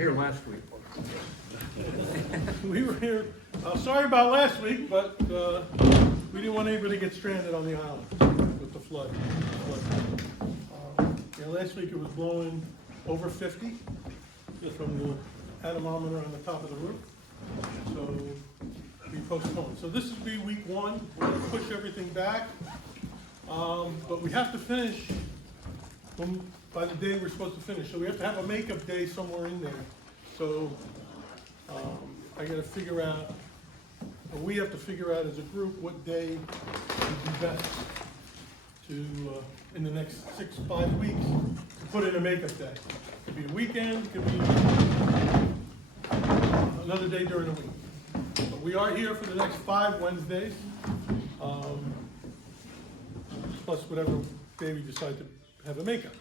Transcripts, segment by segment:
here last week. We were here, sorry about last week, but we didn't want anybody to get stranded on the island with the flood. Last week it was blowing over 50 just from the anemometer on the top of the roof. So we postponed. So this will be week one. We're going to push everything back. But we have to finish by the day we're supposed to finish. So we have to have a makeup day somewhere in there. So I got to figure out, or we have to figure out as a group what day would be best to, in the next 5 weeks, to put in a makeup day. It could be a weekend, it could be another day during the week. But we are here for the next 5 Wednesdays, plus whatever day we decide to have a makeup.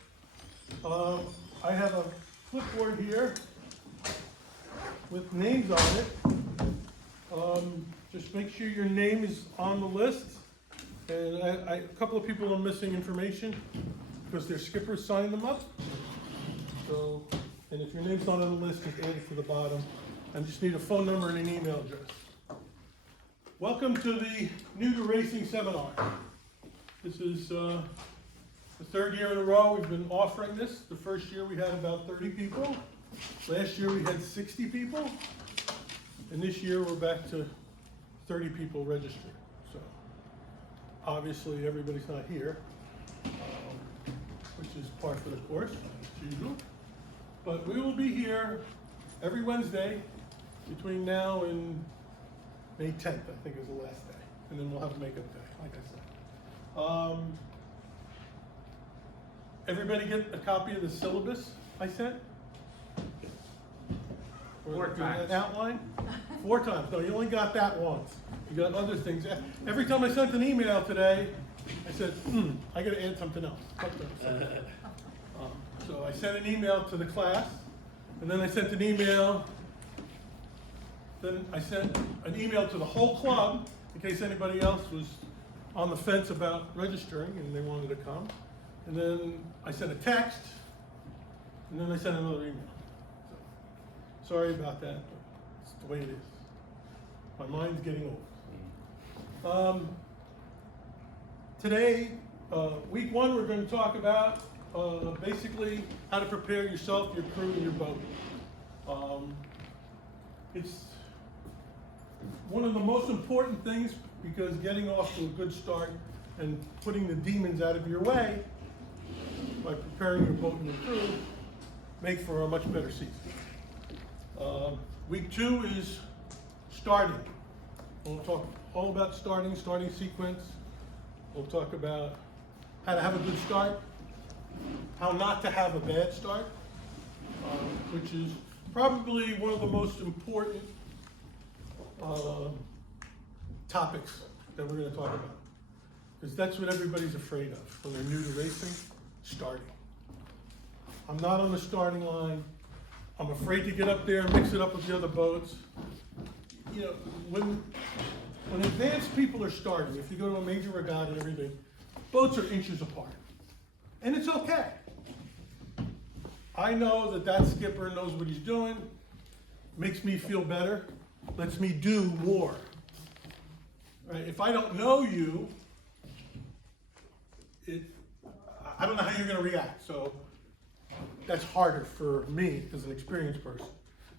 I have a clipboard here with names on it. Just make sure your name is on the list. And a couple of people are missing information because their skippers signed them up. So, and if your name's not on the list, just add it to the bottom. And just need a phone number and an email address. Welcome to the New to Racing seminar. This is the 3rd year in a row we've been offering this. The first year we had about 30 people. Last year we had 60 people. And this year we're back to 30 people registered. So obviously everybody's not here, which is par for the course, as usual. But we will be here every Wednesday between now and May 10th, I think is the last day. And then we'll have a makeup day, like I said. Everybody get a copy of the syllabus I sent? 4 times. That outline? 4 times. No, you only got that once. You got other things. Every time I sent an email today, I said, I got to add something else. So I sent an email to the class, and then I sent an email. Then I sent an email to the whole club in case anybody else was on the fence about registering and they wanted to come. And then I sent a text, and then I sent another email. So, sorry about that, but it's the way it is. My mind's getting old. Today, week one, we're going to talk about basically how to prepare yourself, your crew, and your boat. It's one of the most important things because getting off to a good start and putting the demons out of your way by preparing your boat and your crew make for a much better season. Week two is starting. We'll talk all about starting sequence. We'll talk about how to have a good start, how not to have a bad start, which is probably one of the most important topics that we're going to talk about. Because that's what everybody's afraid of when they're new to racing, starting. I'm not on the starting line. I'm afraid to get up there and mix it up with the other boats. You know, when advanced people are starting, if you go to a major regatta and everything, boats are inches apart. And it's okay. I know that skipper knows what he's doing, makes me feel better, lets me do more. Right? If I don't know you, I don't know how you're going to react. So that's harder for me as an experienced person.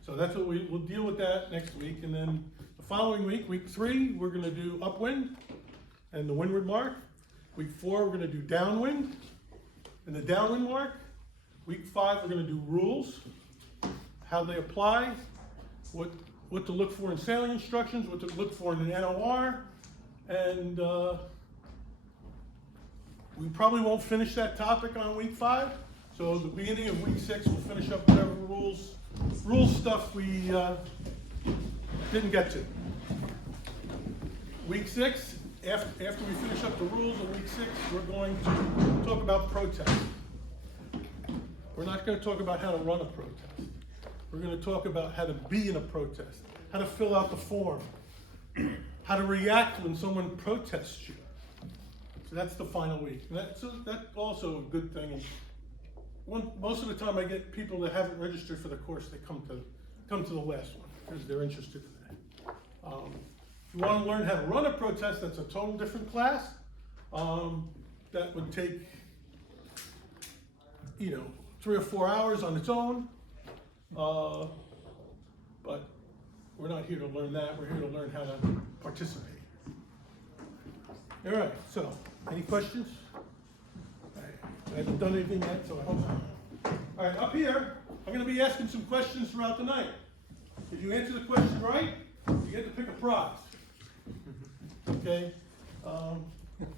So that's what we'll deal with that next week. And then the following week, week 3, we're going to do upwind and the windward mark. Week 4, we're going to do downwind and the downwind mark. Week 5, we're going to do rules, how they apply, what to look for in sailing instructions, what to look for in an NOR, and we probably won't finish that topic on week 5. So the beginning of week 6, we'll finish up whatever rules stuff we didn't get to. Week 6, after we finish up the rules in week 6, we're going to talk about protest. We're not going to talk about how to run a protest. We're going to talk about how to be in a protest, how to fill out the form, how to react when someone protests you. So that's the final week. And that's also a good thing. most of the time I get people that haven't registered for the course, they come to the last one because they're interested in that. If you want to learn how to run a protest, that's a total different class. That would take, 3 or 4 hours on its own. But we're not here to learn that. We're here to learn how to participate. All right, so any questions? I haven't done anything yet, so I hope not. All right, up here, I'm going to be asking some questions throughout the night. If you answer the question right, you get to pick a prize. Okay?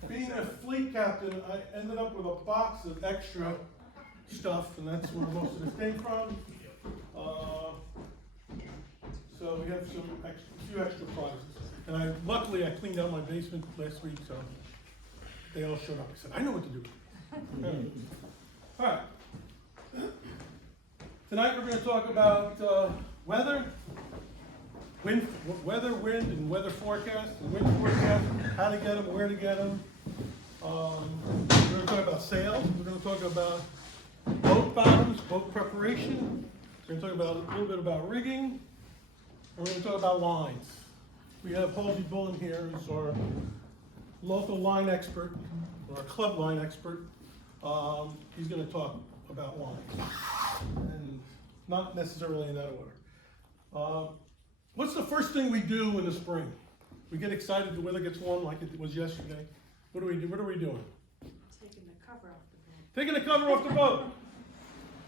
Being a fleet captain, I ended up with a box of extra stuff, and that's where most of this came from. So we have a few extra prizes. And luckily I cleaned out my basement last week, so they all showed up. I said, I know what to do. All right. Tonight we're going to talk about weather, wind, and weather forecast, and wind forecast, how to get them, where to get them. We're going to talk about sails. We're going to talk about boat bottoms, boat preparation. We're going to talk about a little bit about rigging. And we're going to talk about lines. We have Halsey Bullen here, who's our local line expert, or our club line expert. He's going to talk about lines, and not necessarily in that order. What's the first thing we do in the spring? We get excited, the weather gets warm like it was yesterday. What do we do? What are we doing? Taking the cover off the boat. Taking the cover off the boat.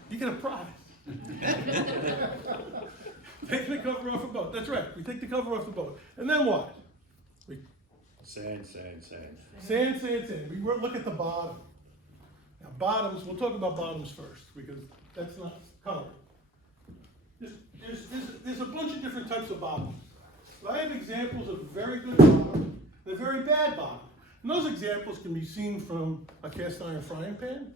You get a prize. Taking the cover off the boat. That's right. We take the cover off the boat. And then what? We Sand. Sand. We look at the bottom. Now bottoms, we'll talk about bottoms first because that's not covered. There's a bunch of different types of bottoms. But I have examples of very good bottom and a very bad bottom. And those examples can be seen from a cast iron frying pan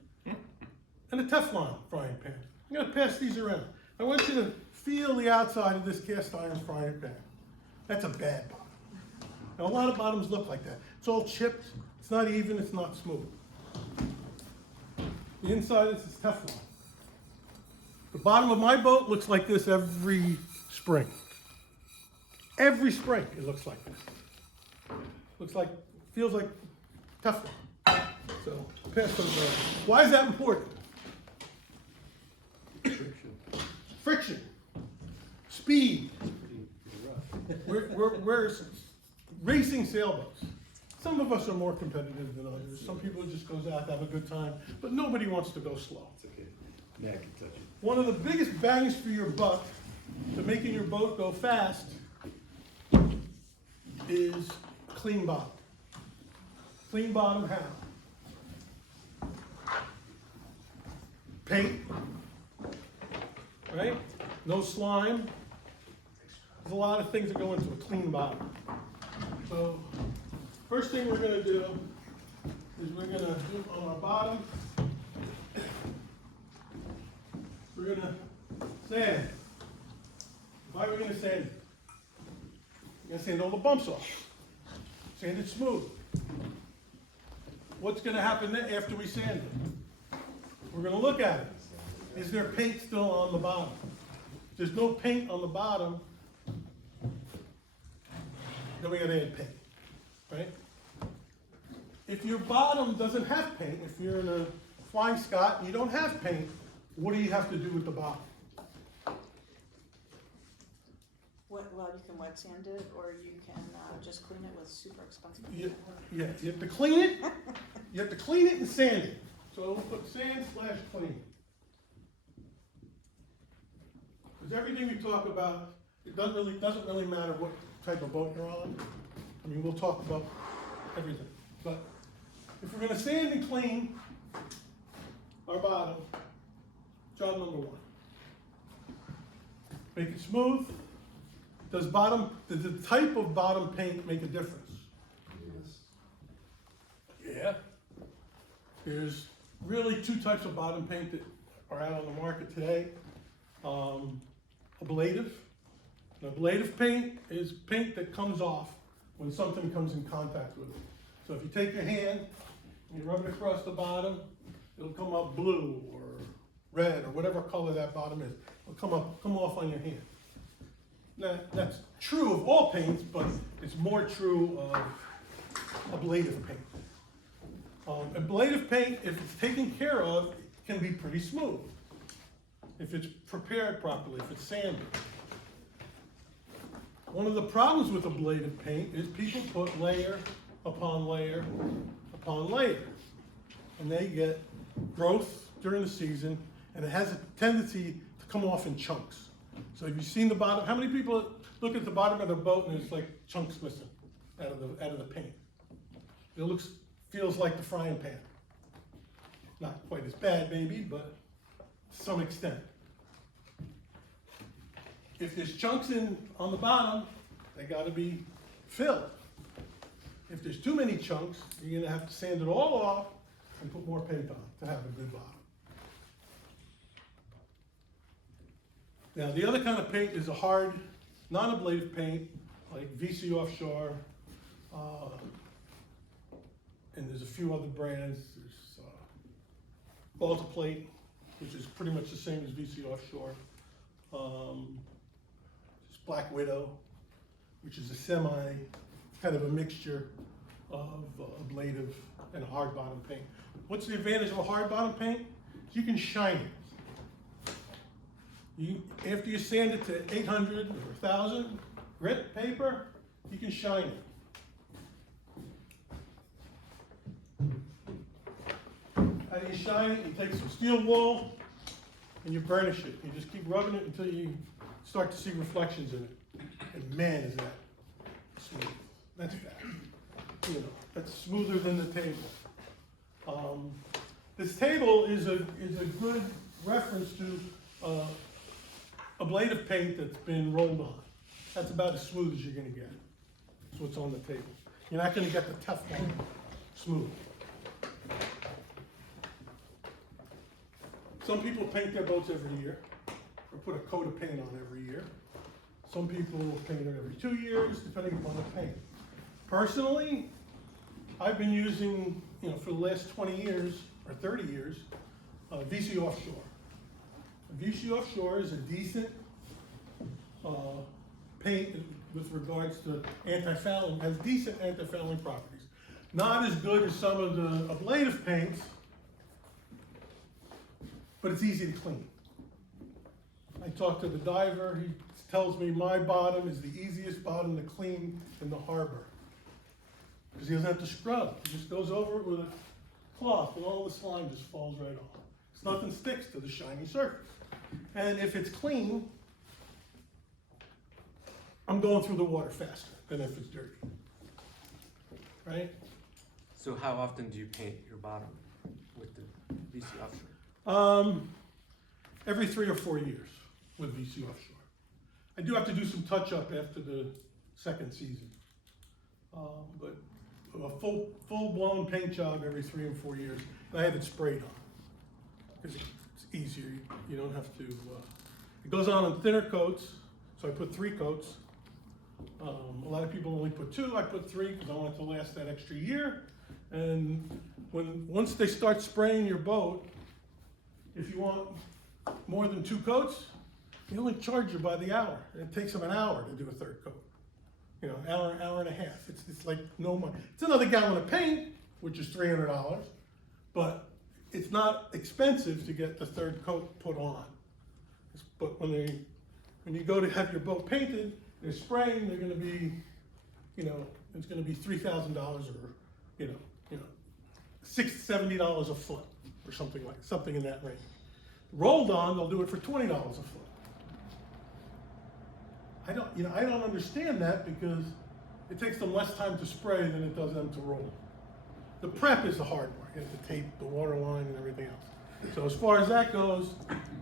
and a Teflon frying pan. I'm going to pass these around. I want you to feel the outside of this cast iron frying pan. That's a bad bottom. Now, a lot of bottoms look like that. It's all chipped, it's not even, it's not smooth. The inside of this is Teflon. The bottom of my boat looks like this every spring. Every spring it looks like this. Feels like Teflon. So, pass those around. Why is that important? Friction. Speed. We're racing sailboats. Some of us are more competitive than others. Some people just goes out to have a good time, but nobody wants to go slow. It's okay. Yeah, I can touch it. One of the biggest bangs for your buck to making your boat go fast is clean bottom. Clean bottom how? Paint, right? No slime. There's a lot of things that go into a clean bottom. So, first thing we're going to do is we're going to do on our bottom, we're going to sand. Why are we going to sand it? We're going to sand all the bumps off. Sand it smooth. What's going to happen after we sand it? We're going to look at it. Is there paint still on the bottom? If there's no paint on the bottom, then we got to add paint, right? If your bottom doesn't have paint, if you're in a Flying Scot and you don't have paint, what do you have to do with the bottom? Well, you can wet sand it, or you can just clean it with super expensive. You have to clean it. You have to clean it and sand it. So we'll put sand/clean. Because everything we talk about, it doesn't really matter what type of boat you're on. I mean, we'll talk about everything. But if we're going to sand and clean our bottom, job number one. Make it smooth. Does the type of bottom paint make a difference? Yes. Yeah. There's really two types of bottom paint that are out on the market today. Ablative. An ablative paint is paint that comes off when something comes in contact with it. So if you take your hand and you rub it across the bottom, it'll come up blue or red, or whatever color that bottom is. It'll come off on your hand. Now, that's true of all paints, but it's more true of ablative paint. Ablative paint, if it's taken care of, can be pretty smooth. If it's prepared properly, if it's sanded. One of the problems with ablative paint is people put layer upon layer upon layer. And they get growth during the season, and it has a tendency to come off in chunks. So have you seen the bottom? How many people look at the bottom of the boat and there's like chunks missing out of the paint? It feels like the frying pan. Not quite as bad maybe, but to some extent. If there's chunks on the bottom, they gotta be filled. If there's too many chunks, you're gonna have to sand it all off and put more paint on to have a good bottom. Now, the other kind of paint is a hard, non-ablative paint, like VC Offshore, and there's a few other brands. There's Baltaplate, which is pretty much the same as VC Offshore. There's Black Widow, which is a kind of a mixture of ablative and hard bottom paint. What's the advantage of a hard bottom paint? You can shine it. After you sand it to 800 or 1000 grit paper, you can shine it. How do you shine it? You take some steel wool and you burnish it. You just keep rubbing it until you start to see reflections in it. And man, is that smooth. That's fast. You know, that's smoother than the table. This table is a good reference to ablative paint that's been rolled on. That's about as smooth as you're gonna get. That's what's on the table. You're not gonna get the Teflon smooth. Some people paint their boats every year, or put a coat of paint on every year. Some people paint it every 2 years, depending upon the paint. Personally, I've been using, for the last 20 years, or 30 years, VC Offshore. VC Offshore is a decent paint with regards to anti-fouling, has decent anti-fouling properties. Not as good as some of the ablative paints, but it's easy to clean. I talked to the diver, he tells me my bottom is the easiest bottom to clean in the harbor. Because he doesn't have to scrub, he just goes over it with a cloth and all the slime just falls right off. Nothing sticks to the shiny surface. And if it's clean, I'm going through the water faster than if it's dirty. Right? So how often do you paint your bottom with the VC Offshore? Every 3 or 4 years with VC Offshore. I do have to do some touch up after the second season. But a full-blown paint job every 3 and 4 years. And I have it sprayed on. Because it's easier, you don't have to, it goes on thinner coats, so I put 3 coats. A lot of people only put 2, I put 3 because I want it to last that extra year. And once they start spraying your boat, if you want more than 2 coats, they only charge you by the hour. It takes them an hour to do a 3rd coat. Hour and a half. It's like no money. It's another gallon of paint, which is $300, but it's not expensive to get the 3rd coat put on. But when you go to have your boat painted, they're spraying, they're gonna be, it's gonna be $3,000 or, $60-70 a foot or something in that range. Rolled on, they'll do it for $20 a foot. I don't understand that because it takes them less time to spray than it does them to roll. The prep is the hard part. You have to tape the water line and everything else. So as far as that goes,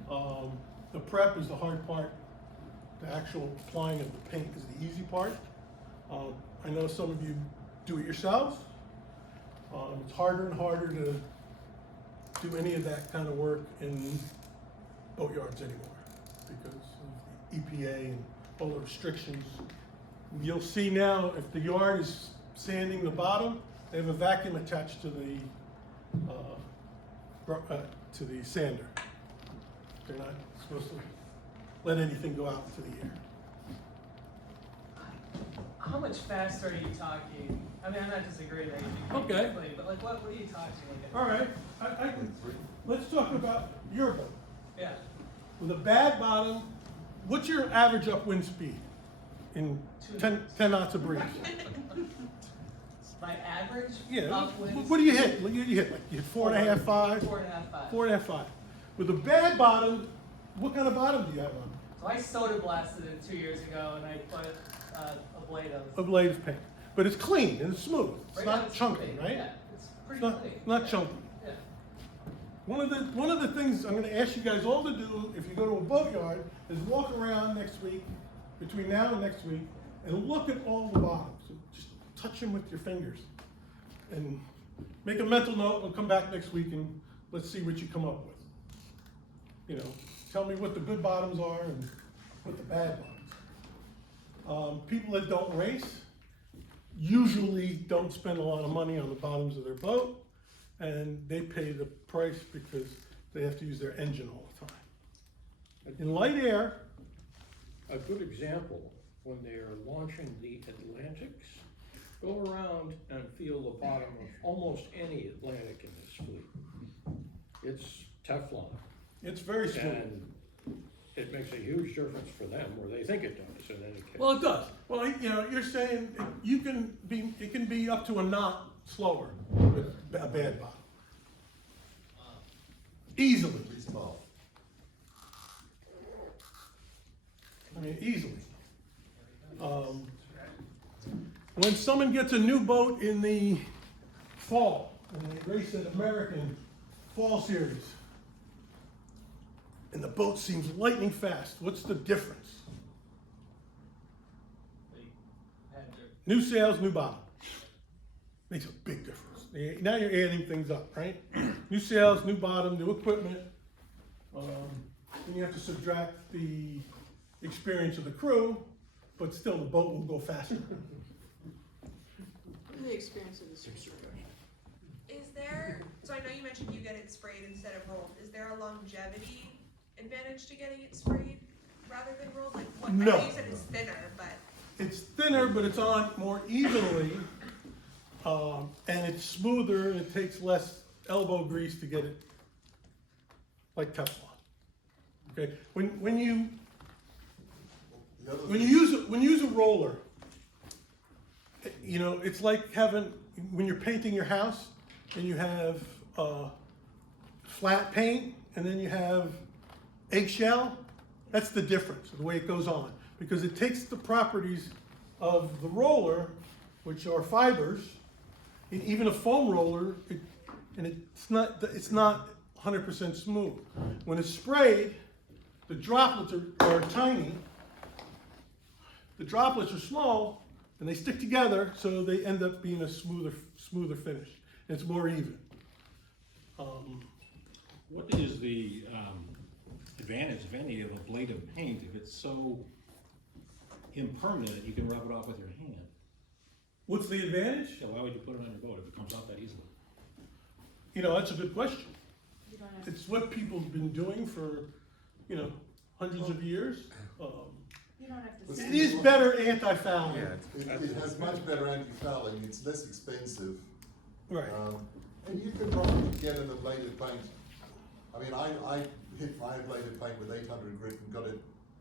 the prep is the hard part. The actual applying of the paint is the easy part. I know some of you do it yourselves. It's harder and harder to do any of that kind of work in boatyards anymore because of the EPA and all the restrictions. You'll see now if the yard is sanding the bottom, they have a vacuum attached to the sander. They're not supposed to let anything go out into the air. How much faster are you talking? I mean, I'm not disagreeing that you think Okay. it's clean, but like, what are you talking like? All right, let's talk about your boat. Yeah. With a bad bottom, what's your average upwind speed in 10 knots of breeze? My average Yeah, upwind. what do you hit? You hit like, you hit 4.5, 5? 4.5, 5. 4.5, 5. With a bad bottom, what kind of bottom do you have on? So I soda blasted it 2 years ago, and I put a blade A of. blade of paint. But it's clean and it's smooth. It's Right now not it's chunky, clean, right? Yeah, it's pretty It's clean. not Yeah. chunky. Yeah. One of the things I'm gonna ask you guys all to do, if you go to a boatyard, is walk around next week, between now and next week, and look at all the bottoms. And just touch them with your fingers. And make a mental note, and come back next week and let's see what you come up with. You know, tell me what the good bottoms are and what the bad bottoms. People that don't race usually don't spend a lot of money on the bottoms of their boat, and they pay the price because they have to use their engine all the time. In light air, A good example, when they're launching the Atlantics, go around and feel the bottom of almost any Atlantic in this fleet. It's Teflon, it's very smooth. and it makes a huge difference for them, or they think it does in any case. Well, it does. Well, you know, you're saying it can be up to a knot slower with a bad bottom. Easily. I mean, easily. When someone gets a new boat in the fall, and they race an American Fall Series, and the boat seems lightning fast, what's the difference? They had their- New sails, new bottom. Makes a big difference. Now you're adding things up, right? New sails, new bottom, new equipment. Then you have to subtract the experience of the crew, but still the boat will go faster. The experience of the super. Is there, so I know you mentioned you get it sprayed instead of rolled, is there a longevity advantage to getting it sprayed rather than rolled? Like, what, I No. know you said it's thinner, but, It's thinner, but it's on more evenly, and it's smoother, and it takes less elbow grease to get it like Teflon. Okay, when you use a roller, you know, it's like when you're painting your house and you have flat paint and then you have eggshell. That's the difference, the way it goes on, because it takes the properties of the roller, which are fibers, and even a foam roller, it's not 100% smooth. When it's sprayed, the droplets are tiny. The droplets are small, and they stick together, so they end up being a smoother finish. It's more even. What is the advantage, if any, of a blade of paint if it's so impermanent that you can rub it off with your hand? What's the advantage? Yeah, why would you put it on your boat if it comes off that easily? You know, that's a good question. You don't have to, It's what people have been doing for, you know, hundreds of years. you don't have to. It is better anti-fouling. It has much better anti-fouling, it's less expensive. Right. And you can probably get an ablative paint. I mean, I hit my ablative paint with 800 grit and got it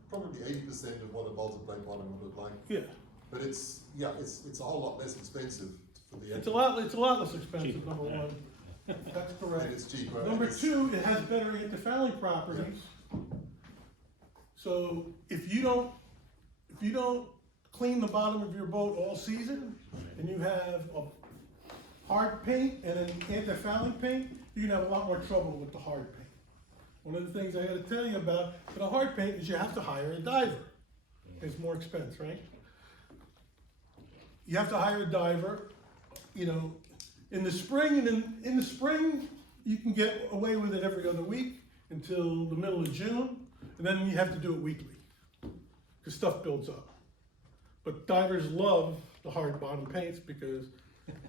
probably 80% of what a bolted plate bottom would look like. Yeah. But it's a whole lot less expensive for the It's a lot less expensive, number one. That's And correct. it's cheaper. Number and it's- two, it has better anti-fouling properties. So if you don't clean the bottom of your boat all season, and you have a hard paint and an anti-fouling paint, you're gonna have a lot more trouble with the hard paint. One of the things I gotta tell you about for the hard paint is you have to hire a diver. It's more expense, right? You have to hire a diver, you know, in the spring, and in the spring, you can get away with it every other week until the middle of June, and then you have to do it weekly, because stuff builds up. But divers love the hard bottom paints because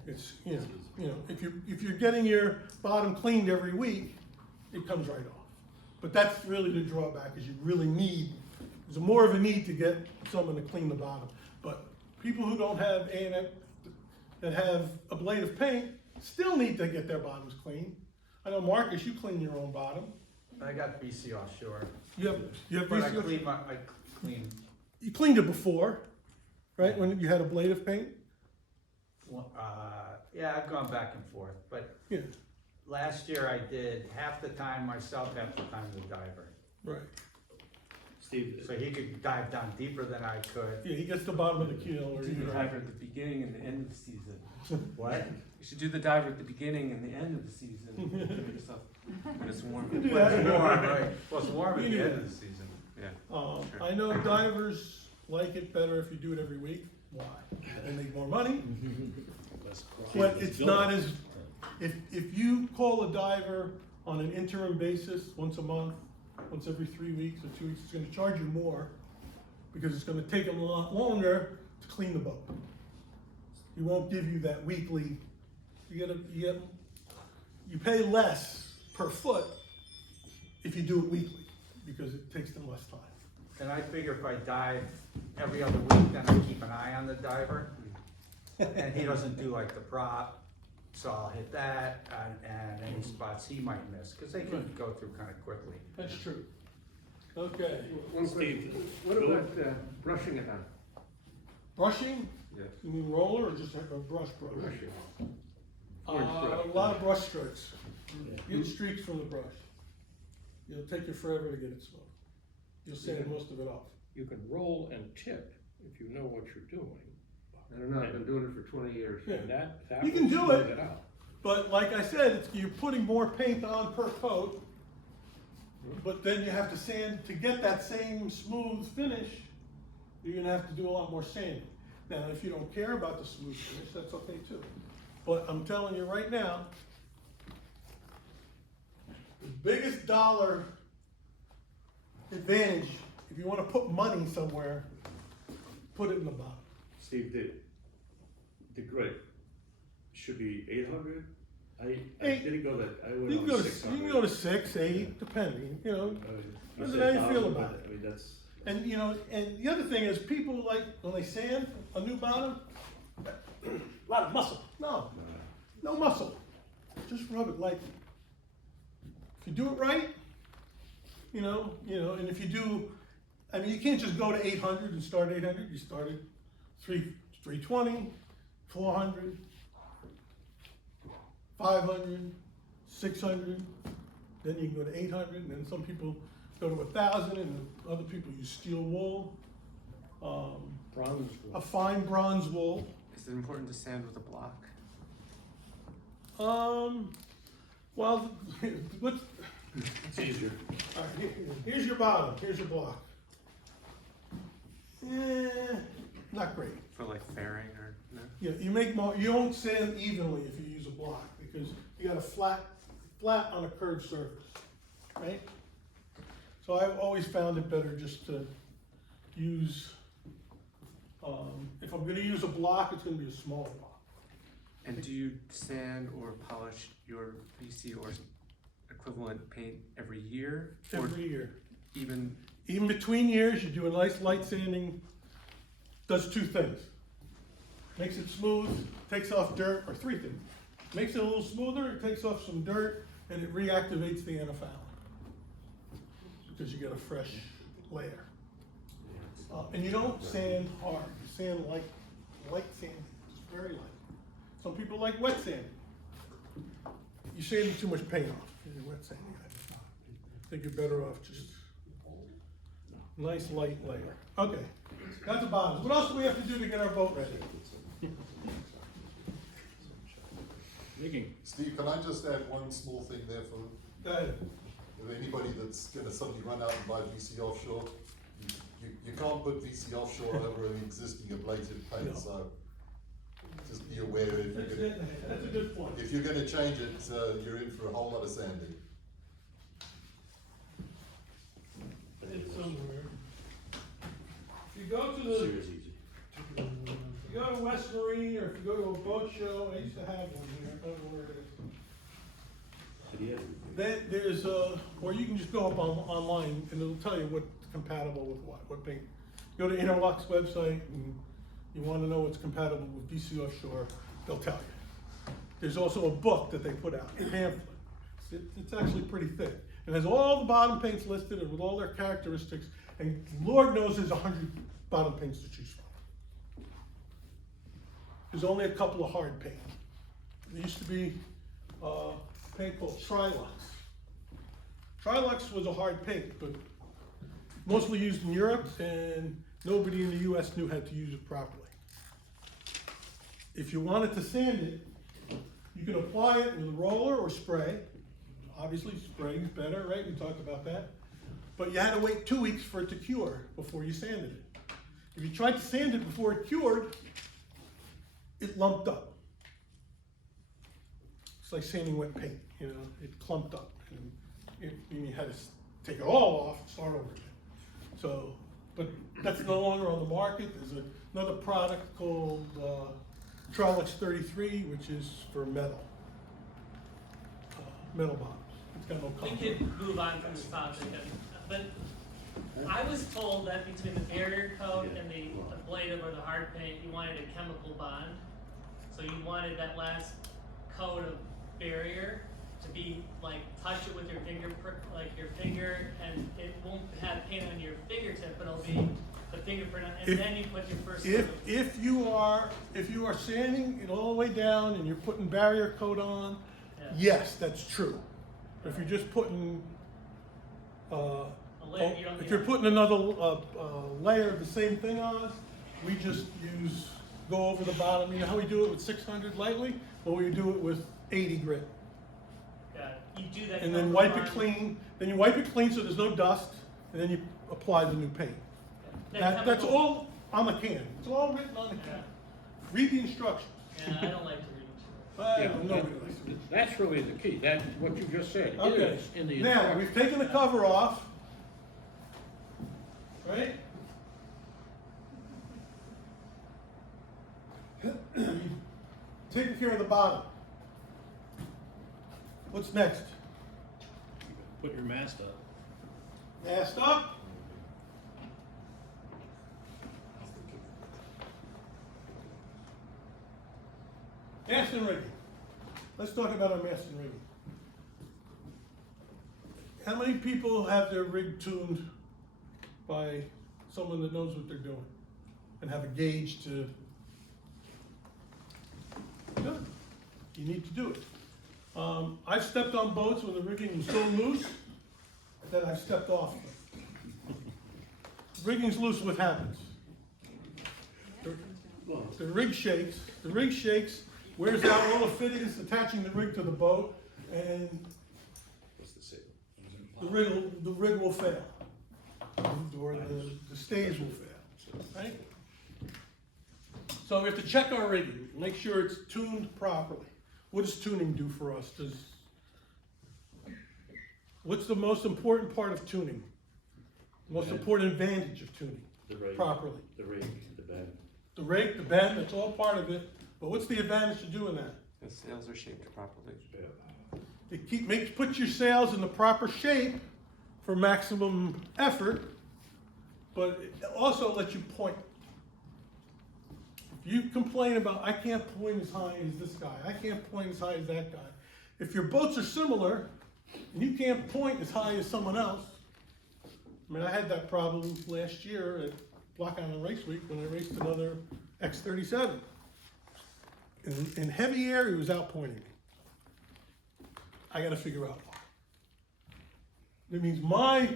it's, you know, if you're getting your bottom cleaned every week, it comes right off. But that's really the drawback, is you really need, there's more of a need to get someone to clean the bottom. But people who don't have A&F, that have ablative paint, still need to get their bottoms clean. I know, Marcus, you clean your own bottom. I got BC offshore, You have but I VCO clean, you cleaned it before, right, when you had ablative paint? yeah, I've gone back and forth, but Yeah, last year I did half the time myself, half the time the diver. right. Steve, So he could dive down deeper than I could. Yeah, he gets the bottom of the keel, or Do the you diver at the beginning and the end of the season. What? You should do the diver at the beginning and the end of the season. Give yourself when it's warm. You can do Well, it's that. warm, right? Well, it's warm at You the do end that. of the season. Yeah. Sure. I know divers like it better if you do it every week. Why? They make more money, let's cross but this it's building. not as, if you call a diver on an interim basis, once a month, once every 3 weeks or 2 weeks, it's gonna charge you more, because it's gonna take them a lot longer to clean the boat. He won't give you that weekly, you pay less per foot if you do it weekly, because it takes them less time. And I figure if I dive every other week, then I keep an eye on the diver. And he doesn't do like the prop, so I'll hit that and any spots he might miss, cause they can Right. go through kinda quickly. That's true. Okay, One Steve, question, what about brushing it on? brushing, Yeah. you mean roller or just a brush? Brushing. A brush. lot of brush strokes. Yeah. You get streaks from the brush. It'll take you forever to get it smooth. You'll sand most of it off. You can roll and tip if you know what you're doing, I don't know, I've been doing it for 20 years. Yeah. and that You will can do smooth it. it out. But like I said, you're putting more paint on per coat, but then you have to sand, to get that same smooth finish, you're gonna have to do a lot more sanding. Now, if you don't care about the smooth finish, that's okay too. But I'm telling you right now, the biggest dollar advantage, if you wanna put money somewhere, put it in the bottom. Steve, the grid should be 800? I Eight. didn't go that, I You went can on go to, 600. you can go to 6, 8, depending, you know. How's said it, how you feel 1,000, about but, it? I mean, that's, And you know, and the other thing is, people like, when they sand a new bottom, a lot of muscle. No, no muscle. Just rub it lightly. If you do it right, you know, and if you do, I mean, you can't just go to 800 and start 800. You start at 320, 400, 500, 600. Then you can go to 800, and then some people go to 1,000, and other people use steel wool, Bronze a wool. fine bronze wool. Is it important to sand with a block? Well, what's, it's easier. all right, here's your bottom, here's your block. Not great. For like fairing or no? You make more, you don't sand evenly if you use a block, because you got a flat on a curved surface, right? So I've always found it better just to use, if I'm gonna use a block, it's gonna be a smaller block. And do you sand or polish your VC or equivalent paint every year? Or Every year. even, Even between years, you do a nice light sanding, does two things. Makes it smooth, takes off dirt, or three things. Makes it a little smoother, it takes off some dirt, and it reactivates the anaphyllin. Because you get a fresh layer. And you don't sand hard, you sand light sanding, just very light. Some people like wet sanding. You're sanding too much paint off in your wet sanding. I think you're better off just nice light layer. Okay, that's the bottoms. What else do we have to do to get our boat ready? Rigging. Steve, can I just add one small thing there for Go ahead. anybody that's gonna suddenly run out and buy VC offshore? You can't put VC offshore over an existing ablative No. paint, so just be aware if you're gonna, That's a good point. if you're gonna change it, you're in for a whole lot of sanding. It's somewhere. If you go to the, Serious easy. if you go to West Marine, or if you go to a boat show, I used to have one here, I don't know where it is. But yeah, Then there's or you can just go up online and it'll tell you what's compatible with what paint. Go to Interlock's website and you wanna know what's compatible with DC Offshore, they'll tell you. There's also a book that they put out, a pamphlet. It's actually pretty thick. It has all the bottom paints listed and with all their characteristics, and Lord knows there's 100 bottom paints to choose from. There's only a couple of hard paint. There used to be a paint called Trilux. Trilux was a hard paint, but mostly used in Europe, and nobody in the US knew how to use it properly. If you wanted to sand it, you can apply it with a roller or spray. Obviously, spraying is better, right? We talked about that. But you had to wait 2 weeks for it to cure before you sanded it. If you tried to sand it before it cured, it lumped up. It's like sanding wet paint, you know, it clumped up. And you had to take it all off and start over again. So, but that's no longer on the market. There's another product called Trolux 33, which is for metal bottoms. It's got no We color. could move on from this topic, but I was told that between the barrier coat and the ablative or the hard paint, you wanted a chemical bond. So you wanted that last coat of barrier to be like, touch it with your finger, like your finger, and it won't have paint on your fingertip, but it'll be the fingerprint, and then you put your first coat. If you are sanding it all the way down and you're putting barrier coat on, yes, that's true. If you're just putting, if you're putting another layer of the same thing on, we just go over the bottom. You know how we do it with 600 lightly? Well, we do it with 80 grit. Got it. You do that. And then wipe it clean. Then you wipe it clean so there's no dust, and then you apply the new paint. That's all on the can. It's all written on the can. Read the instructions. Yeah, I don't like to read. Nobody likes to read. That's really the key, that's what you just said, Okay, is in the now, instructions. we've taken the cover off, right? Taking care of the bottom. What's next? Put your mast up. Mast up. Mast and rigging. Let's talk about our mast and rigging. How many people have their rig tuned by someone that knows what they're doing and have a gauge to? Good. You need to do it. I've stepped on boats when the rigging was so loose that I've stepped off them. Rigging's loose, what happens? The rig shakes. The rig shakes, wears out all the fittings attaching the rig to the boat, and the rig will fail, or the stays will fail, right? So we have to check our rigging, make sure it's tuned properly. What does tuning do for us? What's the most important part of tuning? The most important advantage of tuning properly? The rig, the bend. The rig, the bend, that's all part of it. But what's the advantage to doing that? The sails are shaped properly. Put your sails in the proper shape for maximum effort, but it also lets you point. If you complain about, I can't point as high as this guy, I can't point as high as that guy. If your boats are similar, and you can't point as high as someone else, I mean, I had that problem last year at Block Island Race Week when I raced another X37. In heavy air, he was outpointing me. I gotta figure out why. That means my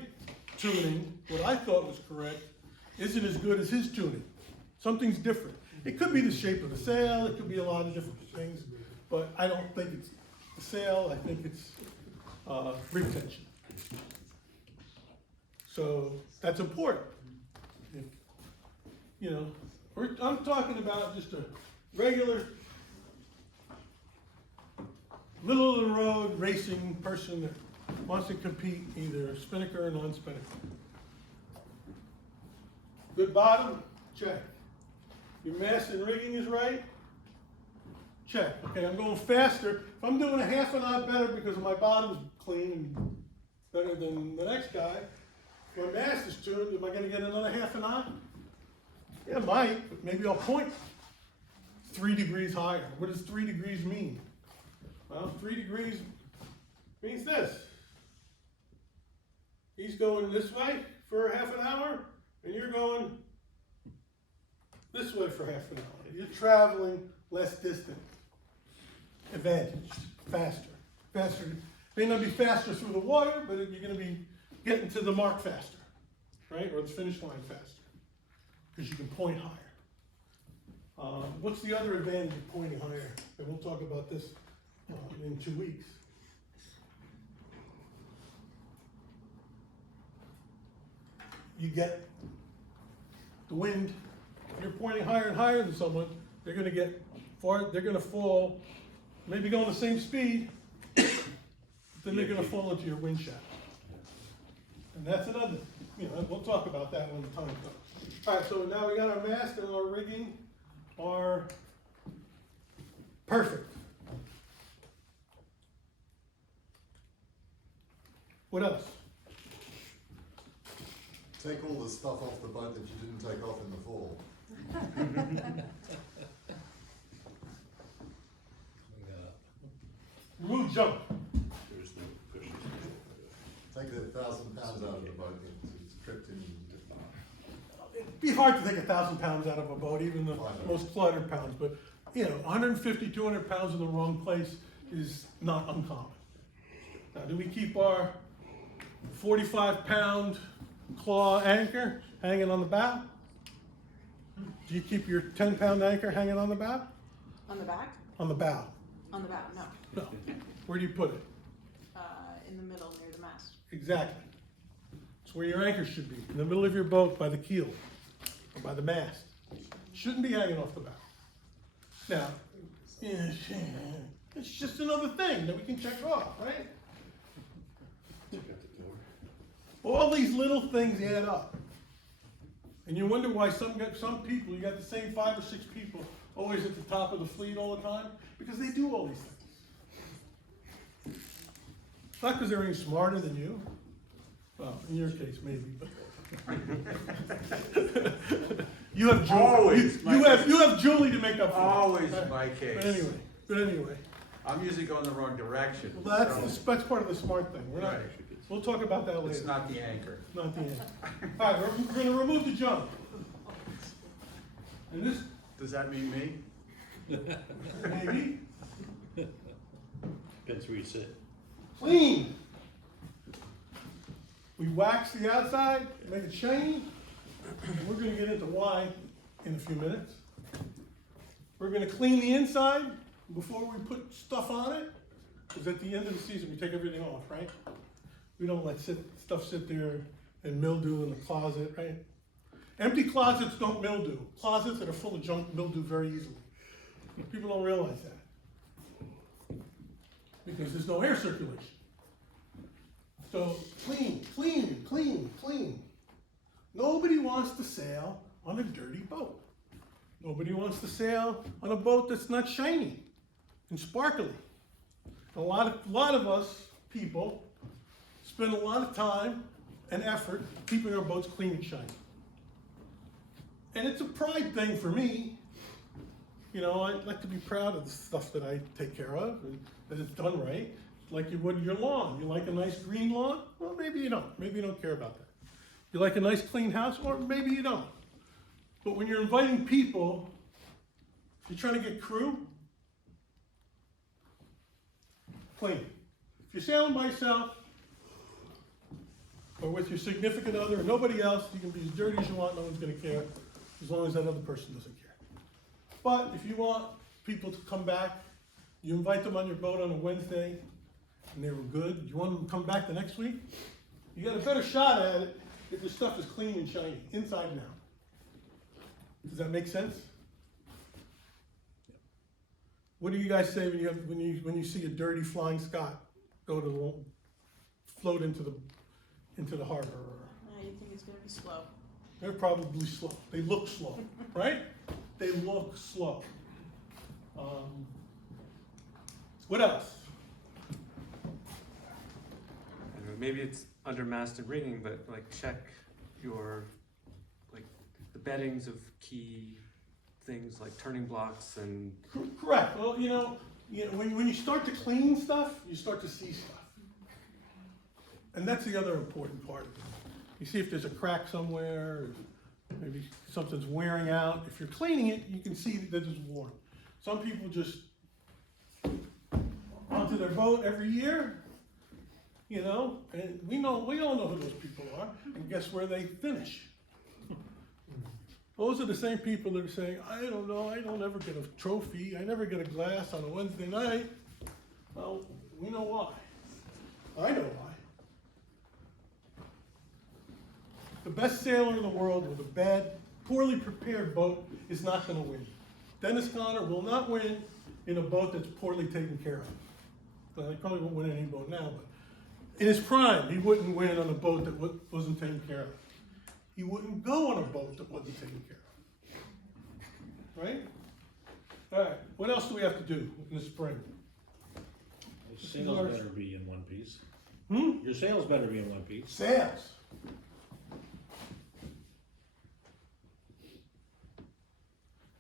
tuning, what I thought was correct, isn't as good as his tuning. Something's different. It could be the shape of the sail, it could be a lot of different things, but I don't think it's the sail, I think it's rig tension. So that's important. If, you know, I'm talking about just a regular middle of the road racing person that wants to compete either spinnaker or non-spinnaker. Good bottom, check. Your mast and rigging is right, check. Okay, I'm going faster. If I'm doing a half a knot better because my bottom's clean and better than the next guy, if my mast is tuned, am I gonna get another half a knot? Yeah, I might, but maybe I'll point 3 degrees higher. What does 3 degrees mean? Well, 3 degrees means this. He's going this way for half an hour, and you're going this way for half an hour. You're traveling less distance. Advantage, faster. Faster, may not be faster through the water, but you're gonna be getting to the mark faster, right? Or the finish line faster, because you can point higher. What's the other advantage of pointing higher? And we'll talk about this in 2 weeks. You get the wind. If you're pointing higher and higher than someone, they're gonna get far, they're gonna fall, maybe going the same speed, but then they're gonna fall into your wind shaft. And that's another, we'll talk about that when the time comes. All right, so now we got our mast and our rigging are perfect. What else? Take all the stuff off the boat that you didn't take off in the fall. Remove junk. Take the 1,000 pounds out of the boat, it's tripped in. It'd be hard to take 1,000 pounds out of a boat, even the most cluttered pounds, but 150, 200 pounds in the wrong place is not uncommon. Now, do we keep our 45-pound claw anchor hanging on the bow? Do you keep your 10-pound anchor hanging on the bow? On the back? On the bow? On the bow, no. No. Where do you put it? In the middle near the mast. Exactly. It's where your anchor should be, in the middle of your boat by the keel, or by the mast. Shouldn't be hanging off the bow. Now, it's just another thing that we can check off, right? All these little things add up. And you wonder why some people, you got the same 5 or 6 people always at the top of the fleet all the time, because they do all these things. It's not because they're any smarter than you. Well, in your case, maybe, but. You have Julie. Always, You have Julie to make up for it. Always my case. But anyway, I'm usually going the wrong direction. well, that's part of the smart thing. We're not. Right. We'll talk about that later. It's not the anchor. Not the end. All right, we're going to remove the junk. And this, Does that mean me? maybe, Depends where you sit. clean. We wax the outside, make it shiny. And we're going to get into why in a few minutes. We're going to clean the inside before we put stuff on it. Because at the end of the season, we take everything off, right? We don't let stuff sit there and mildew in the closet, right? Empty closets don't mildew. Closets that are full of junk mildew very easily. People don't realize that. Because there's no air circulation. So clean, clean, clean, clean. Nobody wants to sail on a dirty boat. Nobody wants to sail on a boat that's not shiny and sparkly. A lot of us people spend a lot of time and effort keeping our boats clean and shiny. And it's a pride thing for me. I like to be proud of the stuff that I take care of and that it's done right. Like you would your lawn. You like a nice green lawn? Well, maybe you don't. Maybe you don't care about that. You like a nice clean house? Or maybe you don't. But when you're inviting people, you're trying to get crew, clean. If you're sailing by yourself, or with your significant other, or nobody else, you can be as dirty as you want, no one's gonna care, as long as that other person doesn't care. But if you want people to come back, you invite them on your boat on a Wednesday, and they were good, you want them to come back the next week, you got a better shot at it if the stuff is clean and shiny, inside and out. Does that make sense? What do you guys say when you see a dirty Flying Scot float into the harbor? You think it's gonna be slow. They're probably slow. They look slow, right? They look slow. What else? I don't know, maybe it's under mast and rigging, but like check your, like, the beddings of key things like turning blocks and, Correct. Well, when you start to clean stuff, you start to see stuff. And that's the other important part. You see if there's a crack somewhere, or maybe something's wearing out. If you're cleaning it, you can see that it's worn. Some people just onto their boat every year, and we all know who those people are, and guess where they finish? Those are the same people that are saying, I don't know, I don't ever get a trophy, I never get a glass on a Wednesday night. Well, we know why. I know why. The best sailor in the world with a bad, poorly prepared boat is not gonna win. Dennis Conner will not win in a boat that's poorly taken care of. Well, he probably won't win any boat now, but in his prime, he wouldn't win on a boat that wasn't taken care of. He wouldn't go on a boat that wasn't taken care of. Right? All right, what else do we have to do in the spring? Your sails better be in one piece. Your sails better be in one piece. Sails.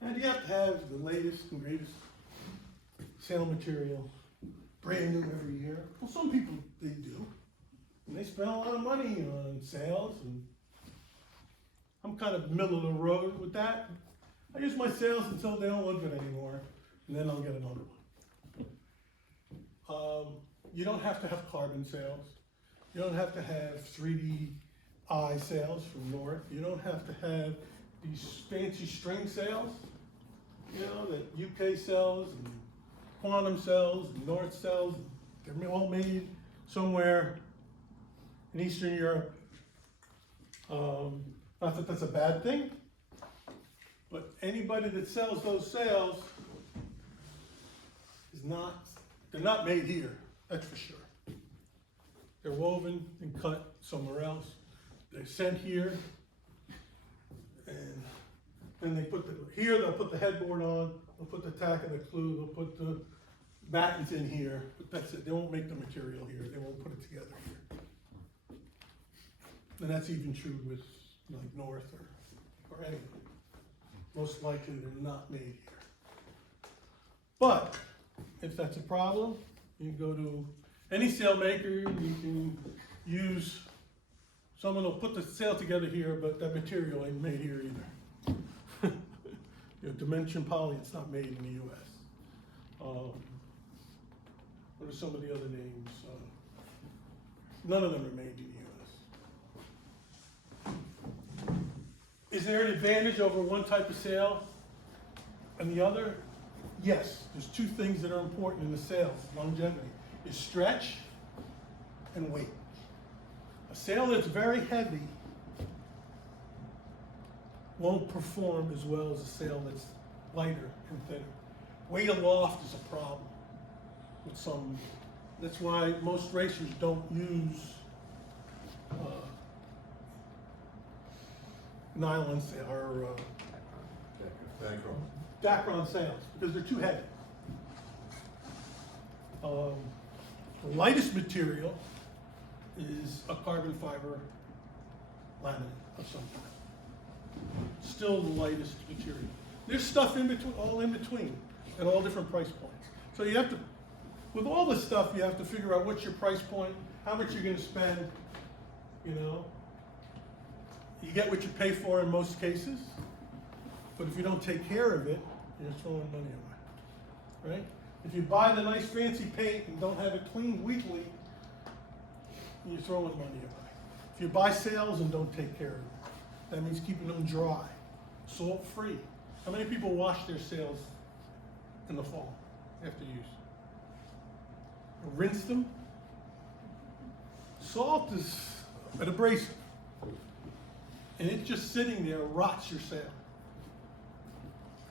And you have to have the latest and greatest sail material, brand new every year. Well, some people, they do. And they spend a lot of money on sails, and I'm kind of middle of the road with that. I use my sails until they don't look good anymore, and then I'll get another one. You don't have to have carbon sails. You don't have to have 3D eye sails from North. You don't have to have these fancy string sails, that UK sells, and Quantum sells, and North sells. They're all made somewhere in Eastern Europe. Not that that's a bad thing, but anybody that sells those sails they're not made here, that's for sure. They're woven and cut somewhere else. They're sent here, and then they'll put the headboard on, they'll put the tack and the clue, they'll put the battens in here, but that's it. They won't make the material here, they won't put it together here. And that's even true with like North or anything. Most likely they're not made here. But if that's a problem, you go to any sail maker, you can use, someone will put the sail together here, but that material ain't made here either. Dimension poly, it's not made in the US. What are some of the other names? None of them are made in the US. Is there an advantage over one type of sail and the other? Yes, there's two things that are important in the sails, longevity, is stretch and weight. A sail that's very heavy won't perform as well as a sail that's lighter and thinner. Weight aloft is a problem with some, that's why most racers don't use nylon sail or Dacron sails because they're too heavy. The lightest material is a carbon fiber laminate of some kind. Still the lightest material. There's stuff in between, all in between, at all different price points. So you have to, with all this stuff, you have to figure out what's your price point, how much you're going to spend. You get what you pay for in most cases, but if you don't take care of it, you're throwing money away, right? If you buy the nice fancy paint and don't have it cleaned weekly, you're throwing money away. If you buy sails and don't take care of them, that means keeping them dry, salt-free. How many people wash their sails in the fall after use? Rinse them. Salt is an abrasive, and it just sitting there rots your sail.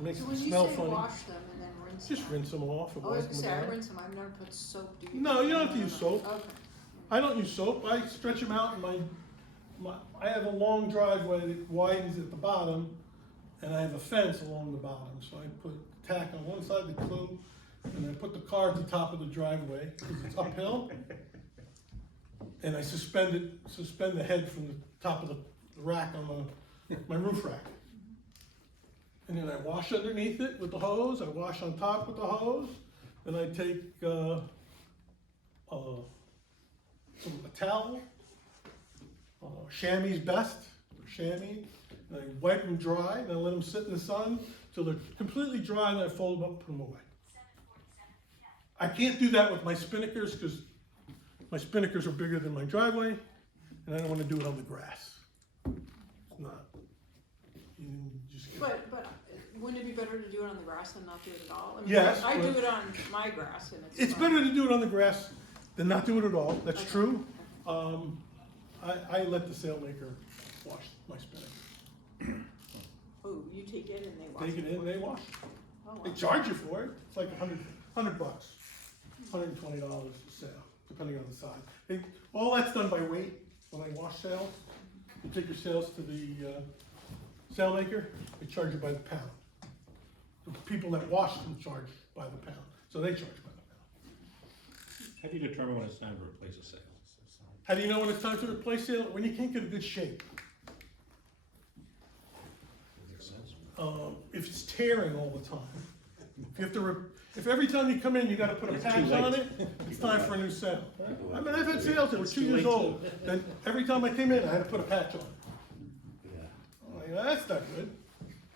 It makes So it when you smell say funny. wash them and then rinse Just them? rinse them off and Oh, I was wipe gonna them say, I down. rinse them, I've never put soap, do you? No, you don't have to use soap. Okay. I don't use soap. I stretch them out in I have a long driveway that widens at the bottom, and I have a fence along the bottom. So I put tack on one side, the glue, and I put the car at the top of the driveway, because it's uphill. And I suspend the head from the top of the rack on my roof rack. And then I wash underneath it with the hose, I wash on top with the hose, and I take a towel, chamois best, chamois, and I wipe them dry, and I let them sit in the sun till they're completely dry, and I fold them up and put them away. I can't do that with my spinnakers, because my spinnakers are bigger than my driveway, and I don't want to do it on the grass. It's not. You just get- But wouldn't it be better to do it on the grass than not do it at all? I mean, Yes, I do but- it on my grass and It's fine. better to do it on the grass than not do it at all, that's Okay. true. I let the sailmaker wash my spinnaker. Oh, you take it and they wash Take it in, they wash. Oh, They wow. charge you for it, it's like $100, $120 a sail, depending on the size. All that's done by weight, when I wash sails. You take your sails to the sailmaker, they charge you by the pound. The people that wash them charge by the pound, so they charge by the pound. How do you determine when it's time to replace a sail? How do you know when it's time to replace sail? When you can't get a good shape. Makes sense. If it's tearing all the time. If you have to, if every time you come in, you gotta put a It's too patch on late. it, it's time for a new sail. I mean, I've had sails that were It's 2 too years late, old, then every time I came in, I had to put a patch on. I'm like, that's not good.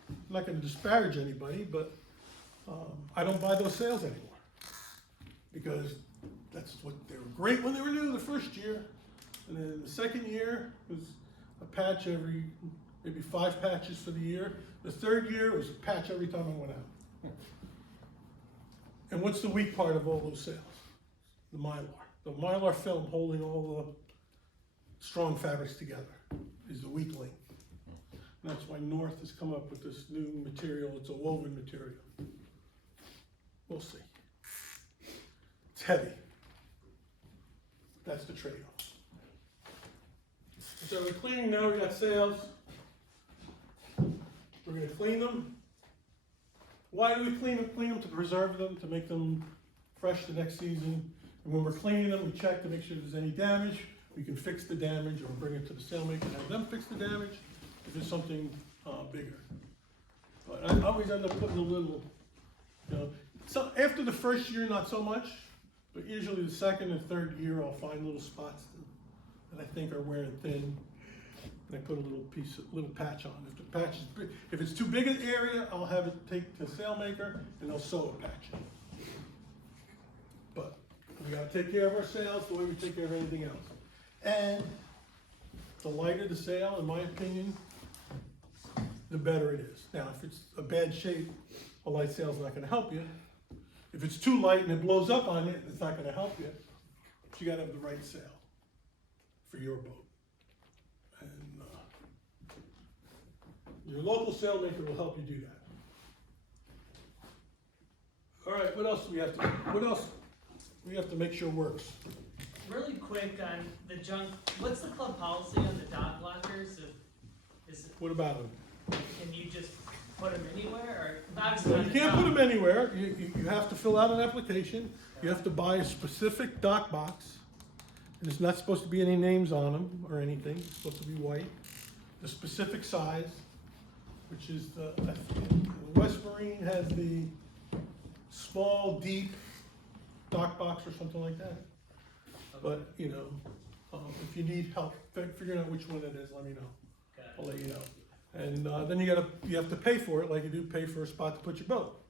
I'm not gonna disparage anybody, but, I don't buy those sails anymore. Because that's what, they were great when they were new the first year, and then the second year was a patch every, maybe 5 patches for the year. The third year was a patch every time I went out. And what's the weak part of all those sails? The mylar. The mylar film holding all the strong fabrics together is the weak link. And that's why North has come up with this new material, it's a woven material. We'll see. It's heavy. That's the trade-off. So we're cleaning now, we got sails. We're gonna clean them. Why do we clean them? Clean them to preserve them, to make them fresh the next season. And when we're cleaning them, we check to make sure there's any damage. We can fix the damage or bring it to the sailmaker and have them fix the damage if there's something bigger. But I always end up putting a little, so after the first year, not so much, but usually the second and third year, I'll find little spots that I think are wearing thin. And I put a little patch on. If the patch is big, if it's too big an area, I'll have it take to the sailmaker and they'll sew a patch in. But we gotta take care of our sails the way we take care of anything else. And the lighter the sail, in my opinion, the better it is. Now, if it's a bad shape, a light sail's not gonna help you. If it's too light and it blows up on you, it's not gonna help you. But you gotta have the right sail for your boat. And your local sailmaker will help you do that. All right, what else do we have to, what else we have to make sure works? Really quick on the junk, what's the club policy on the dock lockers? What about them? Can you just put them anywhere, or obviously Well, on you the can't put dock? them anywhere. You have to fill out an application. You have to buy a specific dock box. And there's not supposed to be any names on them or anything. It's supposed to be white. The specific size, which is the West Marine has the small, deep dock box or something like that. But, if you need help figuring out which one it is, let me know. Got it. I'll let you know. And then you have to pay for it like you do pay for a spot to put your boat.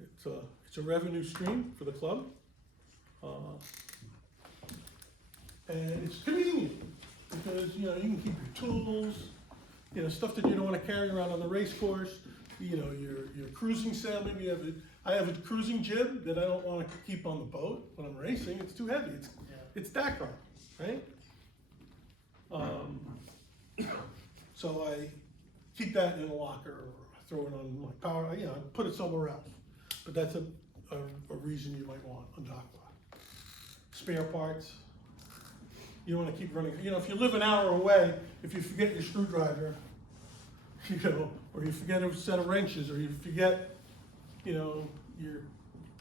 It's a revenue stream for the club. And it's convenient because, you can keep your tools, stuff that you don't wanna carry around on the race course. Your cruising sail, maybe I have a cruising jib that I don't wanna keep on the boat when I'm racing, it's too heavy, it's Dakar, right? So I keep that in a locker or throw it on my power, I put it somewhere else. But that's a reason you might want a dock lock. Spare parts. You don't wanna keep running, if you live an hour away, if you forget your screwdriver, or you forget a set of wrenches, or you forget, your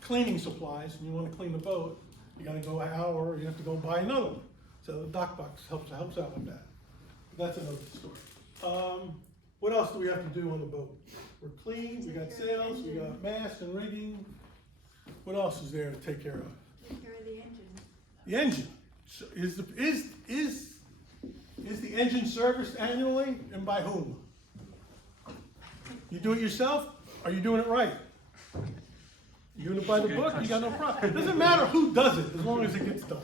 cleaning supplies and you wanna clean the boat, you gotta go an hour, or you have to go buy another one. So the dock box helps out with that. But that's another story. What else do we have to do on the boat? We're clean, we got sails, we got mast and rigging. What else is there to take care of? Take care of the engine. The engine. So is the engine serviced annually, and by whom? You do it yourself? Are you doing it right? You doing it by the book? You got no problem. It doesn't matter who does it, as long as it gets done.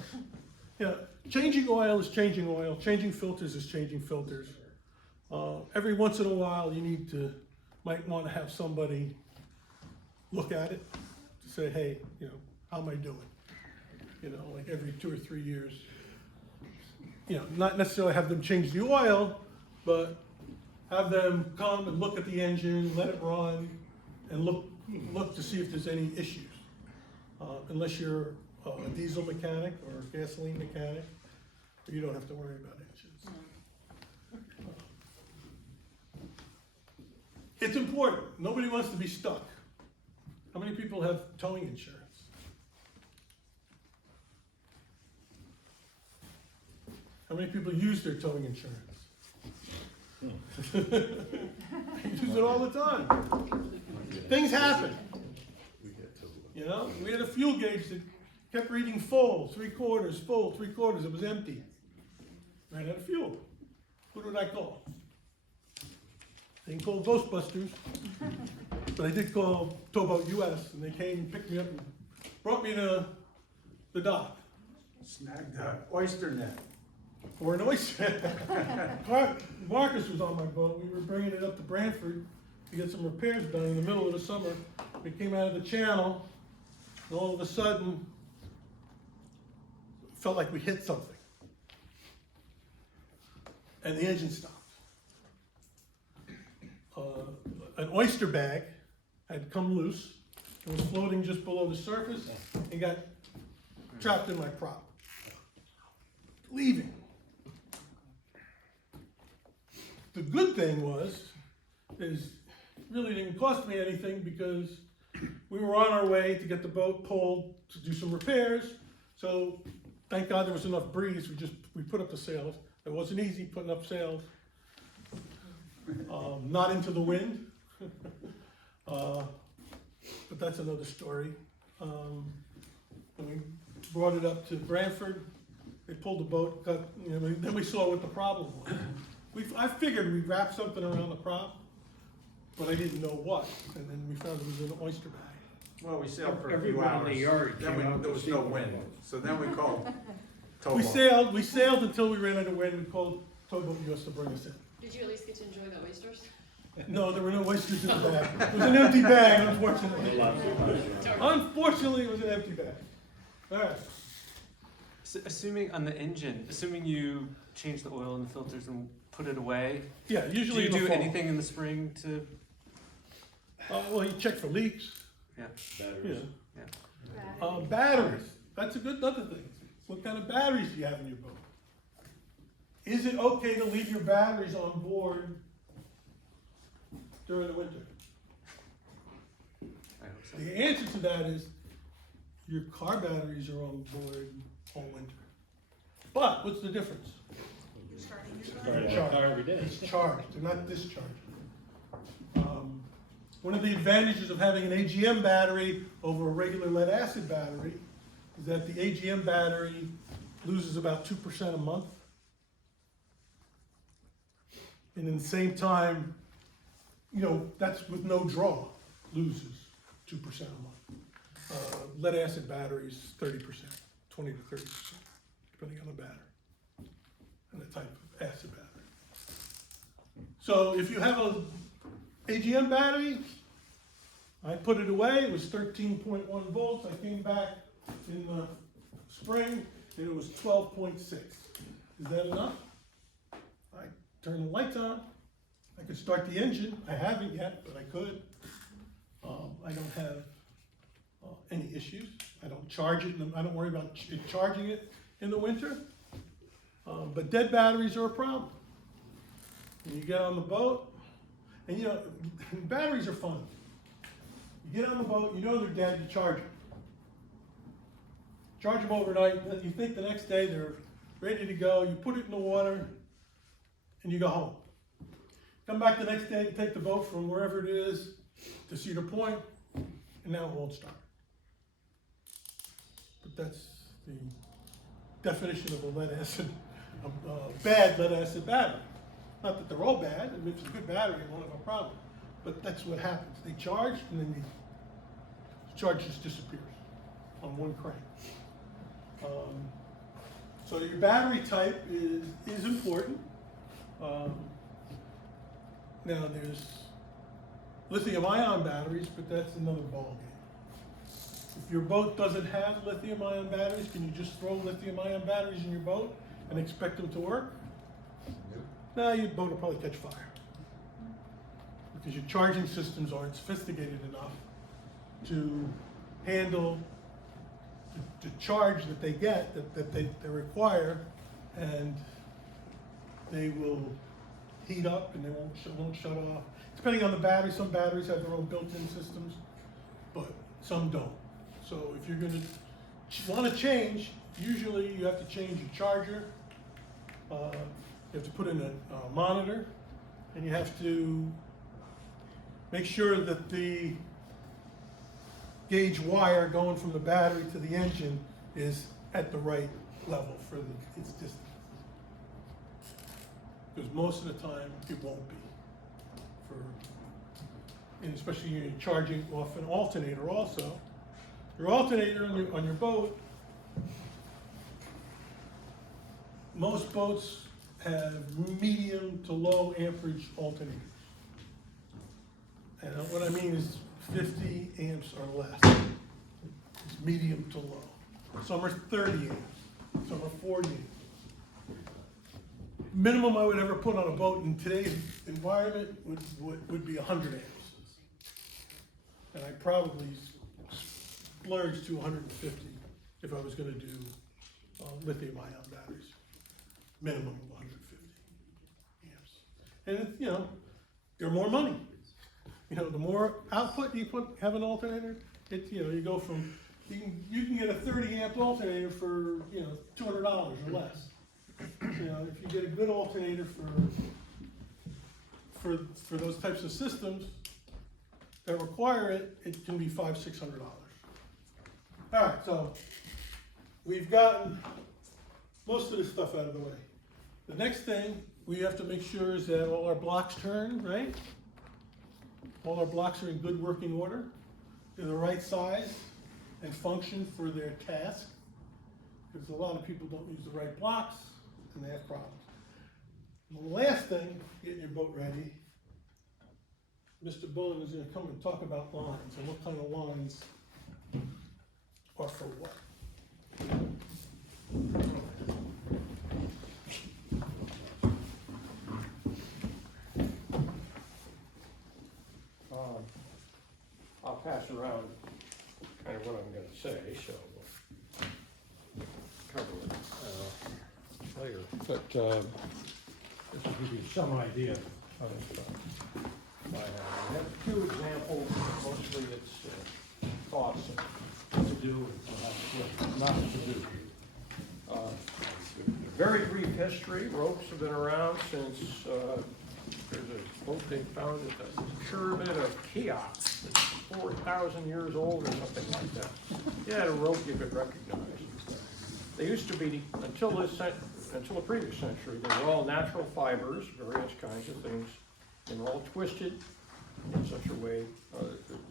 You know, changing oil is changing oil. Changing filters is changing filters. Every once in a while, might want to have somebody look at it to say, hey, you know, how am I doing? You know, like every 2 or 3 years. You know, not necessarily have them change the oil, but have them come and look at the engine, let it run, and look to see if there's any issues. Unless you're a diesel mechanic or a gasoline mechanic, you don't have to worry about engines. It's important. Nobody wants to be stuck. How many people have towing insurance? How many people use their towing insurance? Use it all the time. Things happen. You know, we had a fuel gauge that kept reading full, 3/4, full, 3/4. It was empty. Ran out of fuel. Who did I call? I didn't call Ghostbusters, but I did call Towboat US, and they came and picked me up and brought me to the dock. Snagged the oyster net. Or an oyster. Marcus was on my boat. We were bringing it up to Brantford to get some repairs done in the middle of the summer. We came out of the channel, and all of a sudden, it felt like we hit something. And the engine stopped. An oyster bag had come loose. It was floating just below the surface and got trapped in my prop. Leaving. The good thing is it really didn't cost me anything because we were on our way to get the boat pulled to do some repairs. So thank God there was enough breeze. We put up the sails. It wasn't easy putting up sails. Not into the wind. But that's another story. When we brought it up to Brantford, they pulled the boat, then we saw what the problem was. I figured we'd wrap something around the prop, but I didn't know what. And then we found it was an oyster bag. Well, we sailed for a few Everyone in hours. the yard Then came out there to was see no what it wind, was. so then we called Towboat. We sailed until we ran out of wind. We called Towboat US to bring us in. Did you at least get to enjoy the oysters? No, there were no oysters in the bag. It was an empty bag, unfortunately. Unfortunately, it was an empty bag. All right. Assuming on the engine, assuming you change the oil in the filters and put it away, Yeah, do usually you in the do fall. anything in the spring to? Well, you check for leaks. Yeah. Yeah. Batteries. That's another thing. What kind of batteries do you have in your boat? Is it okay to leave your batteries on board during the winter? I hope so. The answer to that is your car batteries are on board all winter. But what's the difference? You're starting your Start car. your car every day. It's charged, they're not discharged. One of the advantages of having an AGM battery over a regular lead acid battery is that the AGM battery loses about 2% a month. And in the same time, that's with no draw, loses 2% a month. Lead acid batteries, 30%, 20 to 30%, depending on the battery and the type of acid battery. So if you have a AGM battery, I put it away, it was 13.1 volts, I came back in the spring and it was 12.6. Is that enough? I turn the lights on, I could start the engine, I haven't yet, but I could. I don't have any issues, I don't charge it, I don't worry about charging it in the winter. But dead batteries are a problem. When you get on the boat, and batteries are fun. You get on the boat, you know they're dead, you charge them. charge them overnight, then you think the next day they're ready to go, you put it in the water, and you go home. Come back the next day to take the boat from wherever it is to Cedar Point, and now it won't start. But that's the definition of a lead acid, bad lead acid battery. Not that they're all bad, and if it's a good battery, it won't have a problem. But that's what happens. They charge, and then the charge just disappears on one crank. So your battery type is important. Now there's lithium-ion batteries, but that's another ballgame. If your boat doesn't have lithium-ion batteries, can you just throw lithium-ion batteries in your boat and expect them to work? No, your boat will probably catch fire. Because your charging systems aren't sophisticated enough to handle the charge that they get, that they require, and they will heat up and they won't shut off. Depending on the battery, some batteries have their own built-in systems, but some don't. So if you're gonna want to change, usually you have to change your charger, you have to put in a monitor, and you have to make sure that the gauge wire going from the battery to the engine is at the right level for its distance. Because most of the time, it won't be. And especially when you're charging off an alternator also. Your alternator on your boat, most boats have medium to low amperage alternators. And what I mean is 50 amps or less. It's medium to low. Some are 30 amps, some are 40 amps. Minimum I would ever put on a boat in today's environment would be 100 amps. And I probably splurged to 150 if I was gonna do lithium-ion batteries. Minimum of 150 amps. And you know, they're more money. You know, the more output you have an alternator, you go from, you can get a 30 amp alternator for, $200 or less. You know, if you get a good alternator for those types of systems that require it, it can be $500-600. All right, so we've gotten most of this stuff out of the way. The next thing we have to make sure is that all our blocks turn, right? All our blocks are in good working order. They're the right size and function for their task. Because a lot of people don't use the right blocks and they have problems. And the last thing, getting your boat ready, Mr. Bullen is going to come and talk about lines and what kind of lines are for what. I'll pass around kind of what I'm gonna say, so we'll cover it later. But just to give you some idea of what I have. I have two examples, mostly it's thoughts of what to do and perhaps what not to do. Very brief history. Ropes have been around since there's a boat they found at the pyramid of Cheops. It's 4,000 years old or something like that. You had a rope you could recognize. They used to be, until the previous century, they were all natural fibers, various kinds of things. They were all twisted in such a way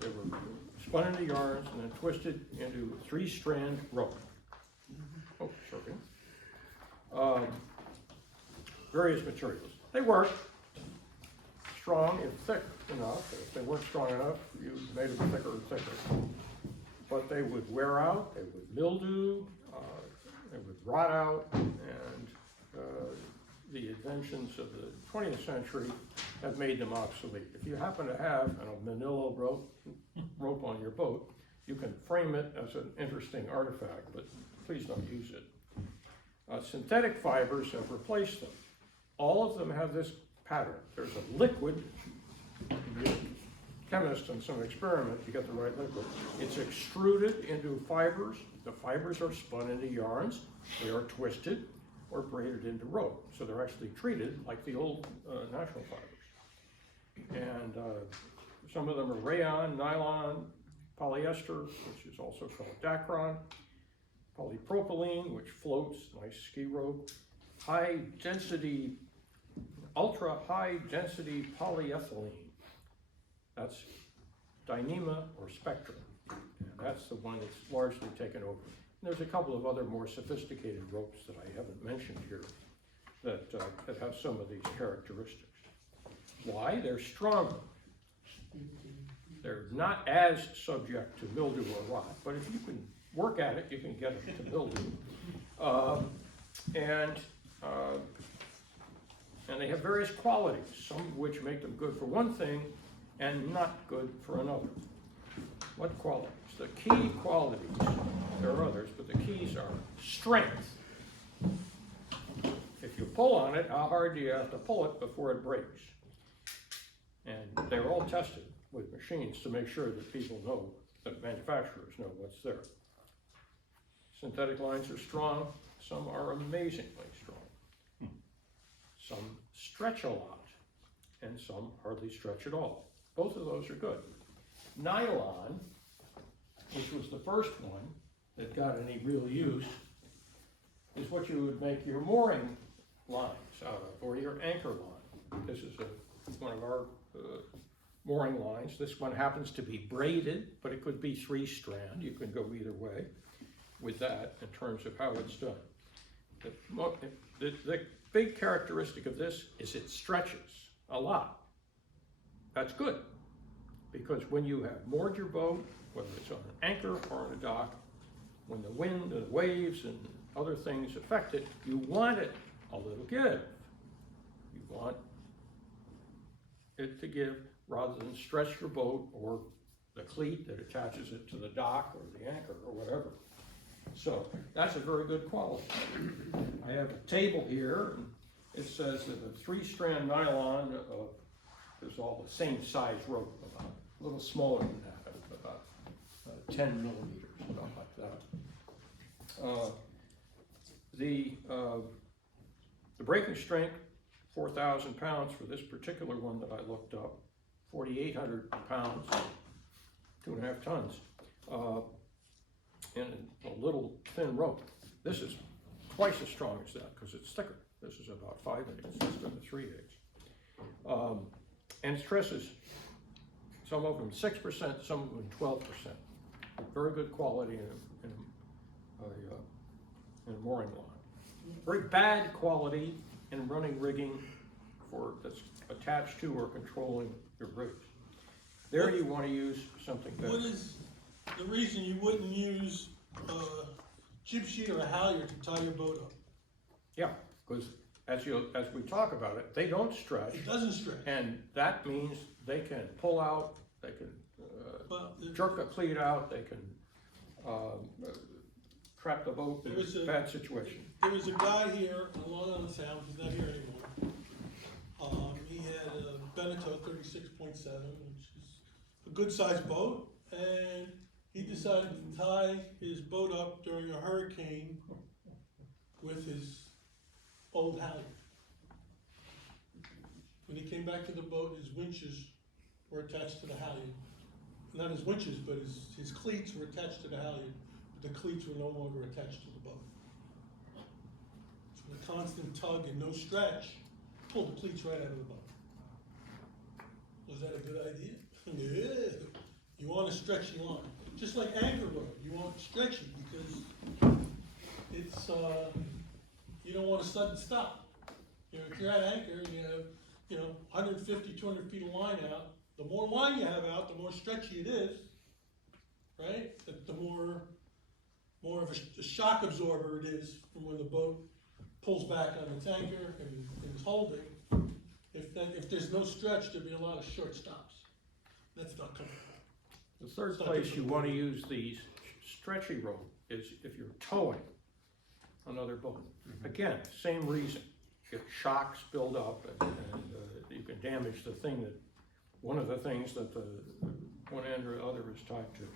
they were spun into yarns and then twisted into a 3-strand rope. Oh, sorry. Various materials. They worked. Strong and thick enough. If they weren't strong enough, you made them thicker and thicker. But they would wear out, they would mildew, they would rot out, and the inventions of the 20th century have made them obsolete. If you happen to have a manila rope on your boat, you can frame it as an interesting artifact, but please don't use it. Synthetic fibers have replaced them. All of them have this pattern. There's a liquid, chemist and some experiment to get the right liquid. It's extruded into fibers. The fibers are spun into yarns. They are twisted or braided into rope. So they're actually treated like the old natural fibers. And some of them are rayon, nylon, polyester, which is also called dacron, polypropylene, which floats, nice ski rope, high density, ultra high density polyethylene. That's Dyneema or Spectrum. And that's the one that's largely taken over. And there's a couple of other more sophisticated ropes that I haven't mentioned here that have some of these characteristics. Why? They're stronger. They're not as subject to mildew or rot, but if you can work at it, you can get it to mildew. And they have various qualities, some of which make them good for one thing and not good for another. What qualities? The key qualities, there are others, but the keys are strength. If you pull on it, how hard do you have to pull it before it breaks? And they're all tested with machines to make sure that people know, that manufacturers know what's there. Synthetic lines are strong, some are amazingly strong. Some stretch a lot, and some hardly stretch at all. Both of those are good. Nylon, which was the first one that got any real use, is what you would make your mooring lines out of, or your anchor line. This is one of our mooring lines. This one happens to be braided, but it could be 3-strand. You can go either way with that in terms of how it's done. The big characteristic of this is it stretches a lot. That's good, because when you have moored your boat, whether it's on an anchor or on a dock, when the wind and the waves and other things affect it, you want it a little give. You want it to give rather than stretch your boat or the cleat that attaches it to the dock or the anchor or whatever. So that's a very good quality. I have a table here, and it says that a 3-strand nylon is all the same size rope, about a little smaller than that, about 10 millimeters, about like that. The breaking strength, 4,000 pounds for this particular one that I looked up, 4,800 pounds, 2.5 tons, in a little thin rope. This is twice as strong as that because it's thicker. This is about 5/8 instead of 3/8. And stresses, some of them 6%, some of them 12%. Very good quality in a mooring line. Very bad quality in running rigging that's attached to or controlling your rigs. There you want to use something better. What is the reason you wouldn't use a jib sheet or a halyard to tie your boat up? Yeah, because as we talk about it, they don't stretch. It doesn't stretch. And that means they can pull out, they can jerk a cleat out, they can trap the boat in a bad situation. There was a guy here, along on the sound, he's not here anymore. He had a Beneteau 36.7, which is a good sized boat, and he decided to tie his boat up during a hurricane with his old halyard. When he came back to the boat, his winches were attached to the halyard. Not his winches, but his cleats were attached to the halyard, but the cleats were no longer attached to the boat. So the constant tug and no stretch pulled the cleats right out of the boat. Was that a good idea? Yeah. You want a stretchy line. Just like anchor rope, you want stretchy because it's, you don't want a sudden stop. You know, if you're at anchor and you have, 150, 200 feet of line out, the more line you have out, the more stretchy it is, right? The more of a shock absorber it is from when the boat pulls back on the tanker and is holding. If there's no stretch, there'd be a lot of short stops. That's not comfortable. The third place you want to use these stretchy rope is if you're towing another boat. Again, same reason. If shocks build up and you can damage the thing that one of the things that the one end or other is tied to.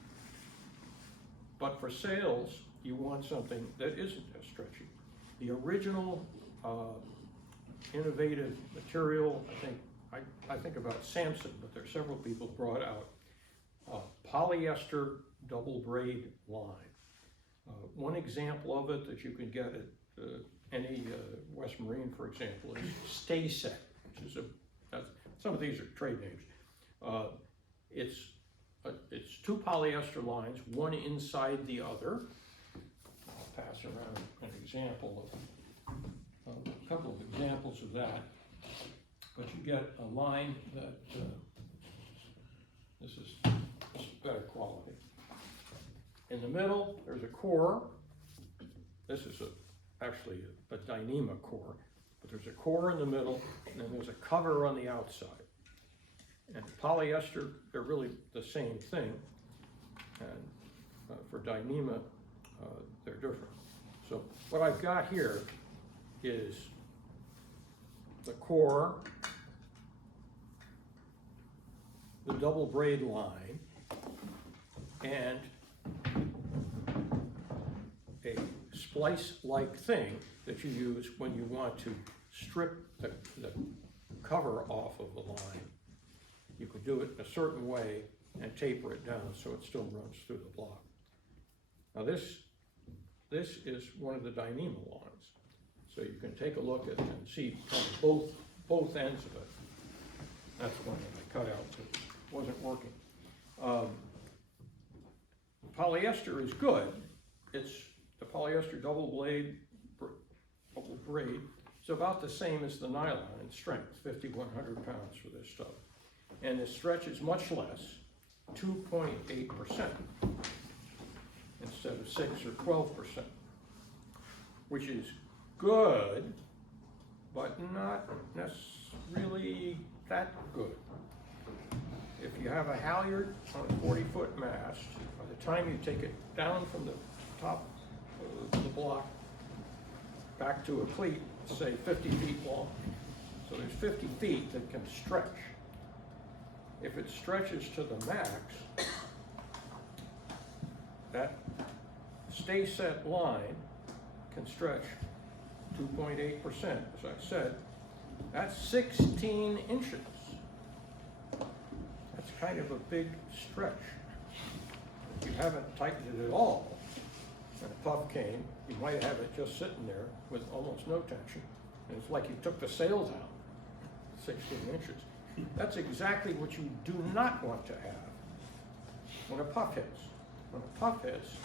But for sales, you want something that isn't as stretchy. The original innovative material, I think about Samson, but there are several people brought out polyester double braid line. One example of it that you can get at any West Marine, for example, is Stay Set, which is some of these are trade names. It's two polyester lines, one inside the other. I'll pass around an example of a couple of examples of that. But you get a line that this is better quality. In the middle, there's a core. This is actually a Dyneema core, but there's a core in the middle, and then there's a cover on the outside. And polyester, they're really the same thing, and for Dyneema, they're different. So what I've got here is the core, the double braid line, and a splice-like thing that you use when you want to strip the cover off of the line. You could do it in a certain way and taper it down so it still runs through the block. Now this is one of the Dyneema lines. So you can take a look at and see kind of both ends of it. That's one that I cut out that wasn't working. Polyester is good. It's the polyester double braid. It's about the same as the nylon in strength, 5,100 pounds for this stuff. And the stretch is much less, 2.8% instead of 6 or 12%, which is good, but not really that good. If you have a halyard on a 40-foot mast, by the time you take it down from the top of the block back to a cleat, say 50 feet long, so there's 50 feet that can stretch. If it stretches to the max, that Stay Set line can stretch 2.8%, as I said. That's 16 inches. That's kind of a big stretch. If you haven't tightened it at all, and a puff came, you might have it just sitting there with almost no tension. And it's like you took the sails out, 16 inches. That's exactly what you do not want to have when a puff hits. When a puff hits,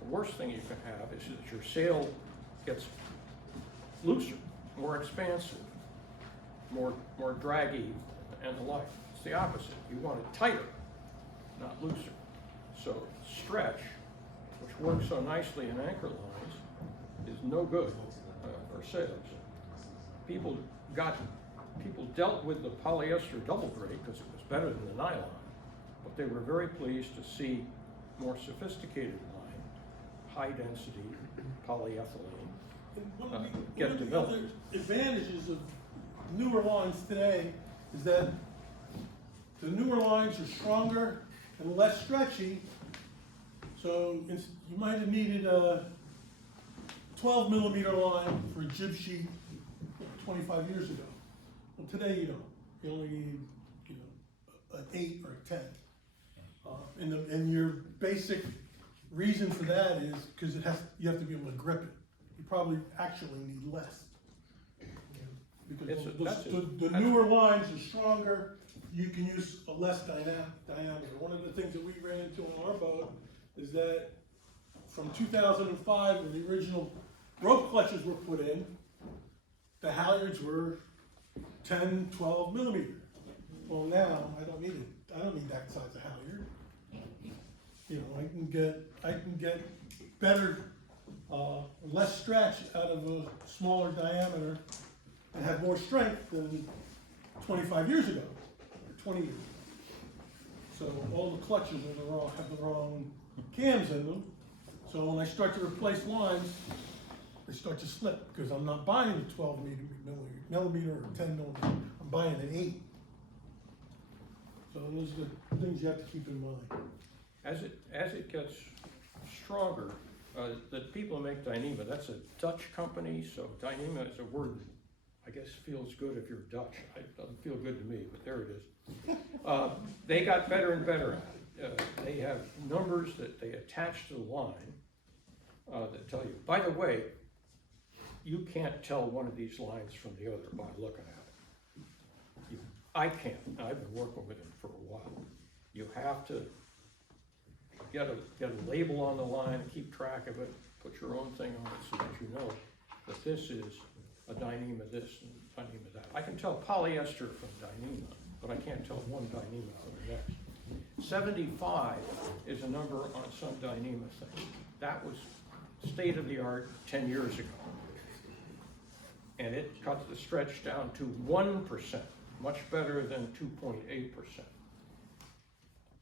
the worst thing you can have is that your sail gets looser, more expansive, more draggy, and the like. It's the opposite. You want it tighter, not looser. So stretch, which works so nicely in anchor lines, is no good for sails. People dealt with the polyester double braid because it was better than the nylon, but they were very pleased to see more sophisticated line, high density polyethylene get developed. One of the advantages of newer lines today is that the newer lines are stronger and less stretchy, so you might have needed a 12 millimeter line for a jib sheet 25 years ago. Well, today you don't. You only need, an 8 or a 10. And your basic reason for that is because you have to be able to grip it. You probably actually need less. Because the newer lines are stronger. You can use a less diameter. One of the things that we ran into on our boat is that from 2005, when the original rope clutches were put in, the halyards were 10, 12 millimeter. Well, now I don't need that size of halyard. I can get better, less stretch out of a smaller diameter and have more strength than 25 years ago, or 20 years ago. So all the clutches have the wrong cams in them. So when I start to replace lines, they start to slip because I'm not buying a 12 millimeter or 10 millimeter. I'm buying an 8. So those are the things you have to keep in mind. As it gets stronger, the people who make Dyneema, that's a Dutch company, so Dyneema is a word that I guess feels good if you're Dutch. It doesn't feel good to me, but there it is. They got better and better at it. They have numbers that they attach to the line that tell you. By the way, you can't tell one of these lines from the other by looking at it. I can't. I've been working with them for a while. You have to get a label on the line and keep track of it, put your own thing on it so that you know that this is a Dyneema this and Dyneema that. I can tell polyester from Dyneema, but I can't tell one Dyneema from the next. 75 is a number on some Dyneema thing. That was state of the art 10 years ago. And it cuts the stretch down to 1%, much better than 2.8%.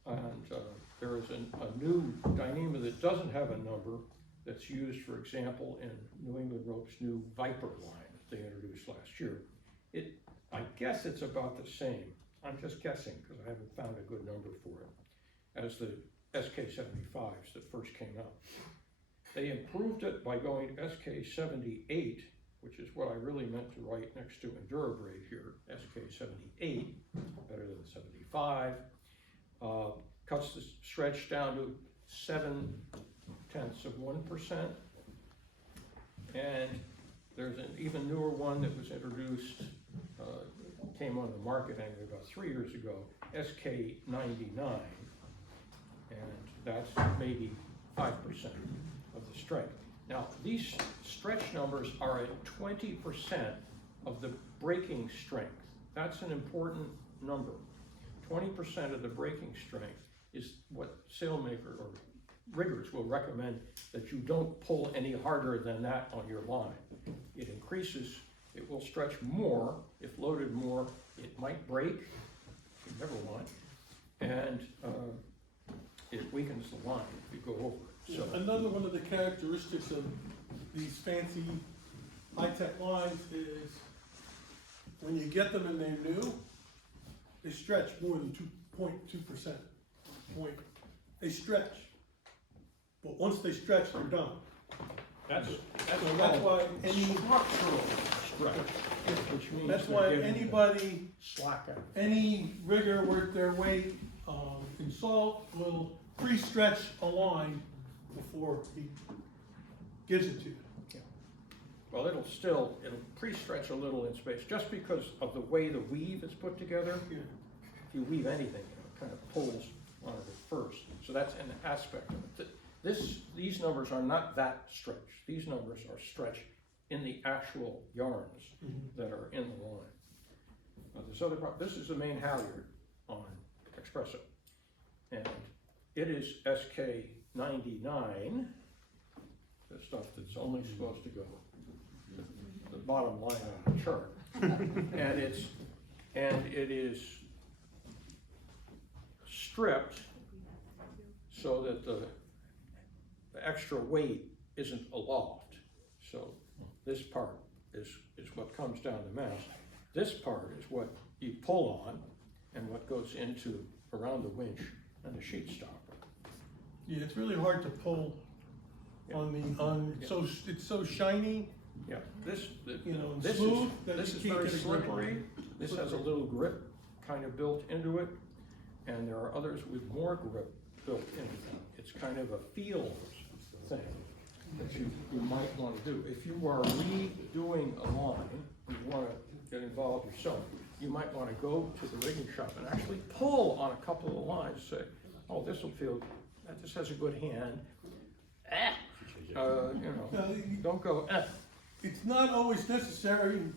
And there is a new Dyneema that doesn't have a number that's used, for example, in New England Rope's new Viper line that they introduced last year. I guess it's about the same. I'm just guessing because I haven't found a good number for it, as the SK75s that first came out. They improved it by going to SK78, which is what I really meant to write next to Endurabrade here, SK78, better than 75. Cuts the stretch down to 0.7%. And there's an even newer one that was introduced, came on the market anyway about 3 years ago, SK99. And that's maybe 5% of the strength. Now, these stretch numbers are at 20% of the breaking strength. That's an important number. 20% of the breaking strength is what sailmaker or riggers will recommend that you don't pull any harder than that on your line. It increases, it will stretch more. If loaded more, it might break, you never want, and it weakens the line if you go over it. So another one of the characteristics of these fancy high-tech lines is when you get them and they're new, they stretch more than 2.2%. They stretch, but once they stretch, they're done. that's why any structural stretch, which means that's they're why getting anybody, slack out. any rigger worth their weight in salt will pre-stretch a line before he gives it to you. Well, it'll pre-stretch a little in space, just because of the way the weave is put together. Yeah. If you weave anything, it kind of pulls on it at first. So that's an aspect of it. These numbers are not that stretch. These numbers are stretch in the actual yarns that are in the line. This other part, this is the main halyard on Espresso. And it is SK99, the stuff that's only supposed to go the bottom line on the chart. and it is stripped so that the extra weight isn't aloft. So this part is what comes down the mast. This part is what you pull on and what goes into around the winch and the sheet stopper. Yeah, it's really hard to pull so it's so shiny. Yeah, this smooth that this you is can't very get a grip on slippery. it. This has a little grip kind of built into it, and there are others with more grip built into them. It's kind of a feel thing that you might want to do. If you are redoing a line, you want to get involved yourself, you might want to go to the rigging shop and actually pull on a couple of lines, say, oh, this will feel, this has a good hand. Don't go, It's not always necessary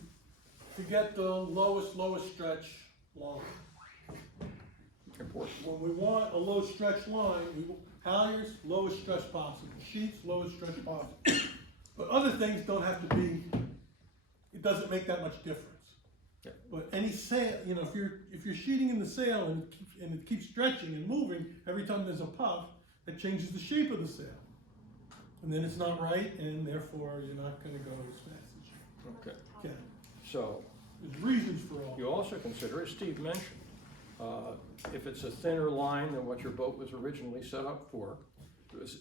to get the lowest stretch line. Important. When we want a low stretch line, halyards, lowest stretch possible. Sheets, lowest stretch possible. But other things don't have to be, it doesn't make that much difference. Yeah. But any sail, if you're sheeting in the sail and it keeps stretching and moving, every time there's a puff, it changes the shape of the sail. And then it's not right, and therefore you're not going to go as fast as you Okay. can. So There's reasons for all. you also consider, as Steve mentioned, If it's a thinner line than what your boat was originally set up for,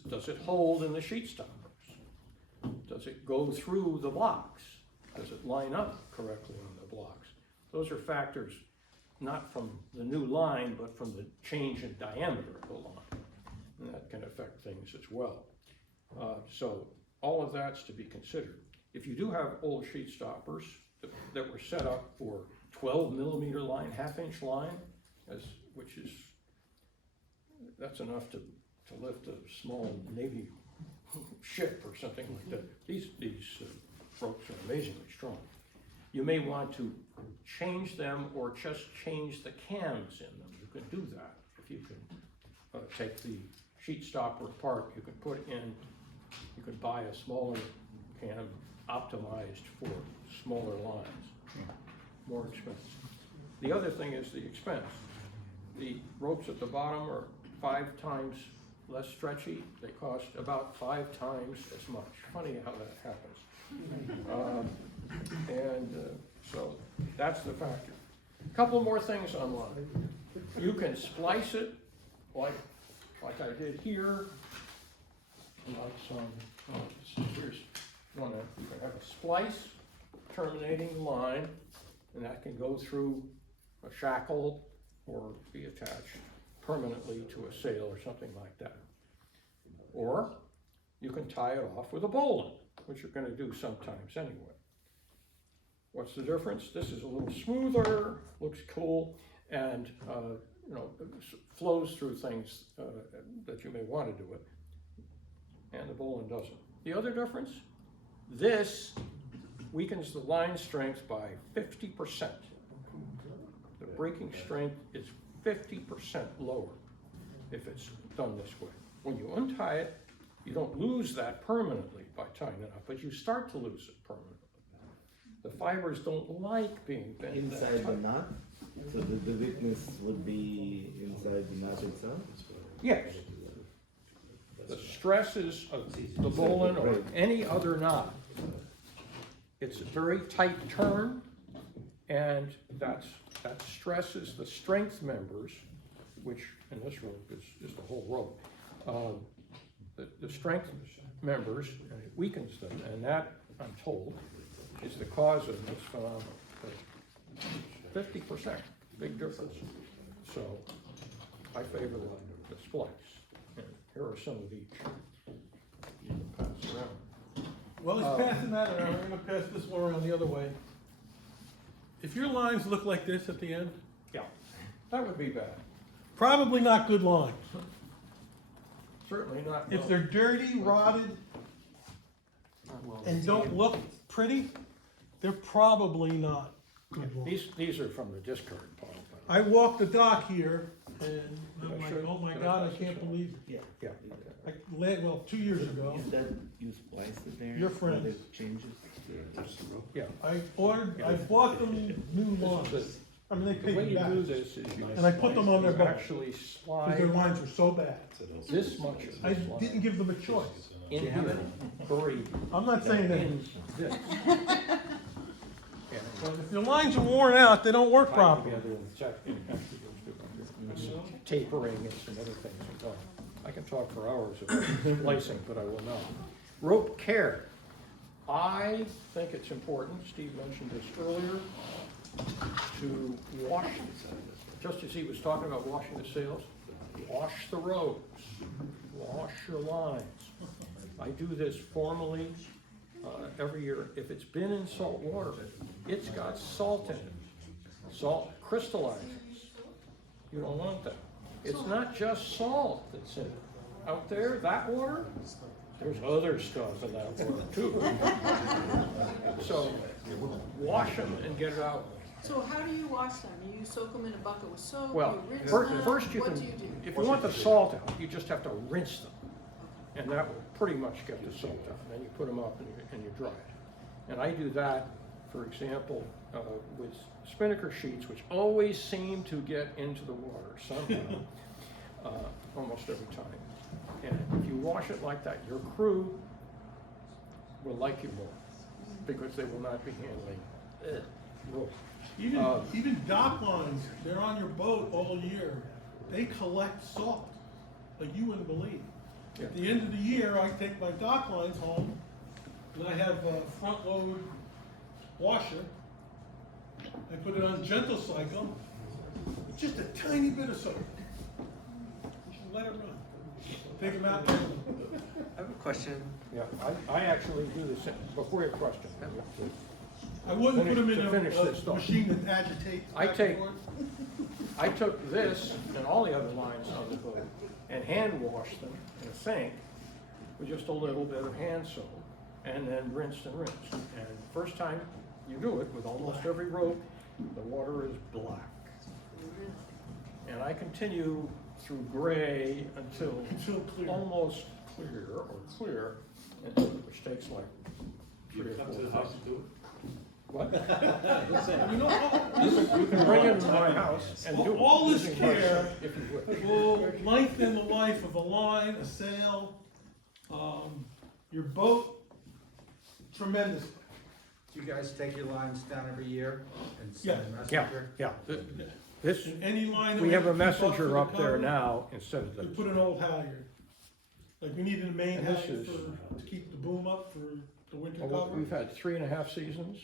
does it hold in the sheet stoppers? Does it go through the blocks? Does it line up correctly on the blocks? Those are factors not from the new line, but from the change in diameter of the line. And that can affect things as well. So all of that's to be considered. If you do have old sheet stoppers that were set up for 12 millimeter line, 1/2 inch line, that's enough to lift a small Navy ship or something like that. These ropes are amazingly strong. You may want to change them or just change the cams in them. You can do that. If you can take the sheet stopper apart, you can buy a smaller cam optimized for smaller lines, more expensive. The other thing is the expense. The ropes at the bottom are 5 times less stretchy. They cost about 5 times as much. Funny how that happens. So that's the factor. A couple more things on line. You can splice it like I did here. Here's one. You can have a splice terminating the line, and that can go through a shackle or be attached permanently to a sail or something like that. Or you can tie it off with a bowline, which you're going to do sometimes anyway. What's the difference? This is a little smoother, looks cool, and flows through things that you may want to do it, and the bowline doesn't. The other difference, this weakens the line strength by 50%. The breaking strength is 50% lower if it's done this way. When you untie it, you don't lose that permanently by tying it up, but you start to lose it permanently. The fibers don't like being bent inside the knot, so the weakness would be inside the knot itself? Yes. The stresses of the bowline or any other knot, it's a very tight turn, and that stresses the strength members, which in this rope is the whole rope. The strength members, and it weakens them, and that, I'm told, is the cause of this phenomenon. 50%, big difference. So I favor the splice. And here are some of each. You can pass around. Well, he's passing that around. I'm gonna pass this one around the other way. If your lines look like this at the end, Yeah, that would be bad. probably not good lines. Certainly not. If they're dirty, rotted, and don't look pretty, they're probably not good lines. These are from the discard pile. I walked the dock here, and I'm Did I like, show- oh my did I God, I pass can't this believe it. Yeah. Well, 2 years ago, Is that you spliced it there? Your friends. With the changes? Yeah. I bought them new lines. I mean, they The paid way me you back, do this is you. and I put them on their boat, Actually because slide their lines were so bad. this much of I this line didn't give them a choice. in here, buried I'm not saying that, in this. but if your lines are worn out, they don't work Tied properly. together and There's tapering and some other things involved. I can talk for hours about splicing, but I will not. Rope care. I think it's important, Steve mentioned this earlier, to wash, just as he was talking about washing the sails, wash the ropes, wash your lines. I do this formally every year. If it's been in salt water, it's got salt in it. Salt crystallizes. You don't want that. It's not just salt that's in it. Out there, that water, there's other stuff in that water too. So wash them and get it out. So how do you wash them? You soak them in a bucket with soap, Well, you rinse first them, you what can, do you do? if you want the salt out, you just have to rinse them. And that will pretty much get the salt out. And then you put them up and you dry it. And I do that, for example, with spinnaker sheets, which always seem to get into the water somehow, almost every time. And if you wash it like that, your crew will like you more, because they will not be handling roof. Even dock lines, they're on your boat all year. They collect salt, like you wouldn't believe. At the end of the year, I take my dock lines home, and I have a front load washer. I put it on gentle cycle, just a tiny bit of soap. Just let it run. Take them out. I have a question. Yeah, I actually do the same, before your question. I wouldn't put them in To finish this a thought. machine that agitates I back take- and forth. I took this and all the other lines on the boat and hand washed them in a sink with just a little bit of hand soap, and then rinsed and rinsed. And first time you do it with almost every rope, the water is black. And I continue through gray until Until clear. almost clear, which takes like 3 or 4 hours. What? You know, You can bring it to my house and do it. all this using my care soap if you wish. will lengthen the life of a line, a sail, your boat tremendously. Do you guys take your lines down every year and Yeah. send a Yeah, messenger? yeah. This, And any line that we have a keep up for messenger the up there cover, now instead of We this. put an old halyard. Like we needed a main And this halyard is- to keep the boom up for the winter Well, cover. we've had 3.5 seasons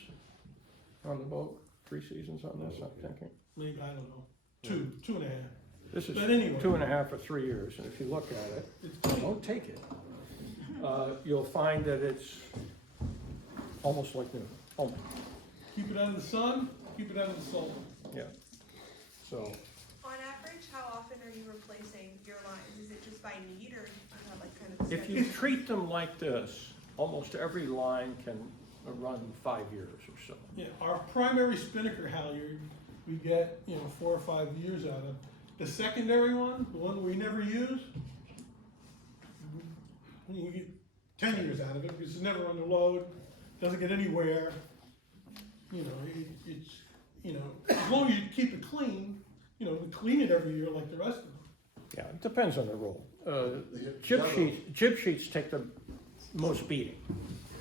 on the boat, 3 seasons on this, I'm thinking. Maybe, I don't know, two and a half. This is But anyway. 2.5 or 3 years, and if you look at it, It's clean. don't take it. You'll find that it's almost like new, almost, Keep it out of the sun, keep it out of the sun. yeah. So, On average, how often are you replacing your lines? Is it just by need, or do you have like kind of a if schedule? you treat them like this, almost every line can run 5 years or so. Yeah, our primary spinnaker halyard, we get, 4 or 5 years out of. The secondary one, the one we never use, you get 10 years out of it, because it's never under load, doesn't get anywhere. As long as you keep it clean, we clean it every year like the rest of them. Yeah, it depends on the roll. The Jib sheets take the most beating,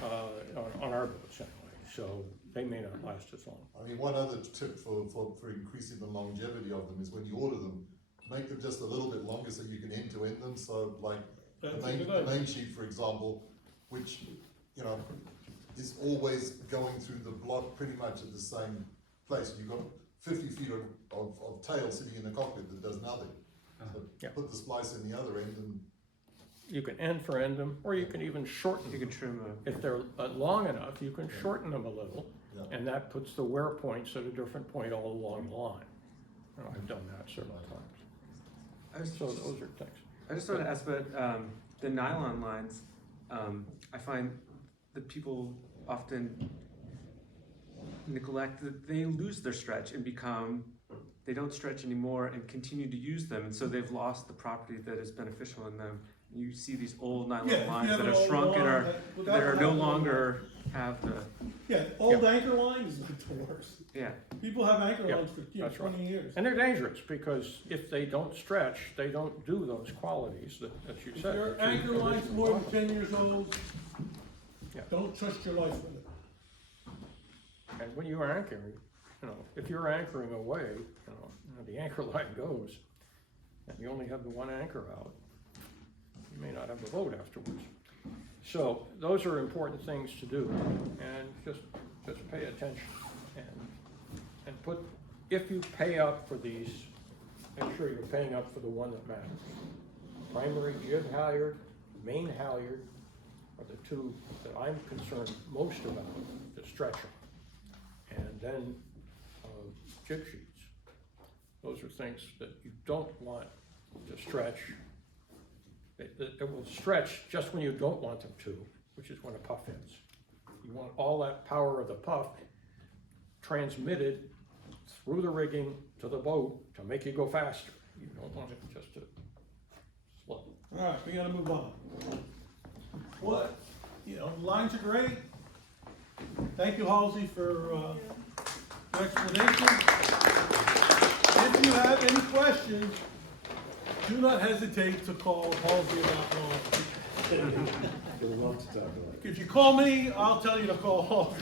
on our boats anyway, so they may not last as long. I mean, one other tip for increasing the longevity of them is when you order them, make them just a little bit longer so you can end them. So like That's the a good main idea. sheet, for example, which, is always going through the block pretty much at the same place. You've got 50 feet of tail sitting in the cockpit that does nothing. So Yeah. put the splice in the other end and You can end for end them, or you can even shorten You them. can trim If they're long enough, you can shorten them a little, Yeah. and that puts the wear points at a different point all along the line. And I've done that several times. So those are things. I just wanted to ask about the nylon lines. I find that people often neglect that they lose their stretch and they don't stretch anymore and continue to use them, and so they've lost the property that is beneficial in them. You see these old nylon Yeah, if you lines have that an are old shrunk and line that are no without- longer have the, Yeah, old anchor line is like the worst. yeah. People have anchor Yeah, lines for that's right. 20 years. And they're dangerous, because if they don't stretch, they don't do those qualities that you If said. your that you anchor line's originally more than wanted. 10 years old, Yeah. don't trust your life with it. And when you're anchoring, if you're anchoring away, the anchor line goes, and you only have the one anchor out, you may not have the boat afterwards. So those are important things to do, and just pay attention, and if you pay up for these, make sure you're paying up for the one that matters. Primary jib halyard, main halyard are the two that I'm concerned most about, to stretch them. And then jib sheets. Those are things that you don't want to stretch. It will stretch just when you don't want them to, which is when a puff hits. You want all that power of the puff transmitted through the rigging to the boat to make you go faster. You don't want it just to slow. All right, we gotta move on. What, lines are great. Thank you, Halsey, for your explanation. If you have any questions, do not hesitate to call Halsey about lines. He'll love to talk about it. If you call me, I'll tell you to call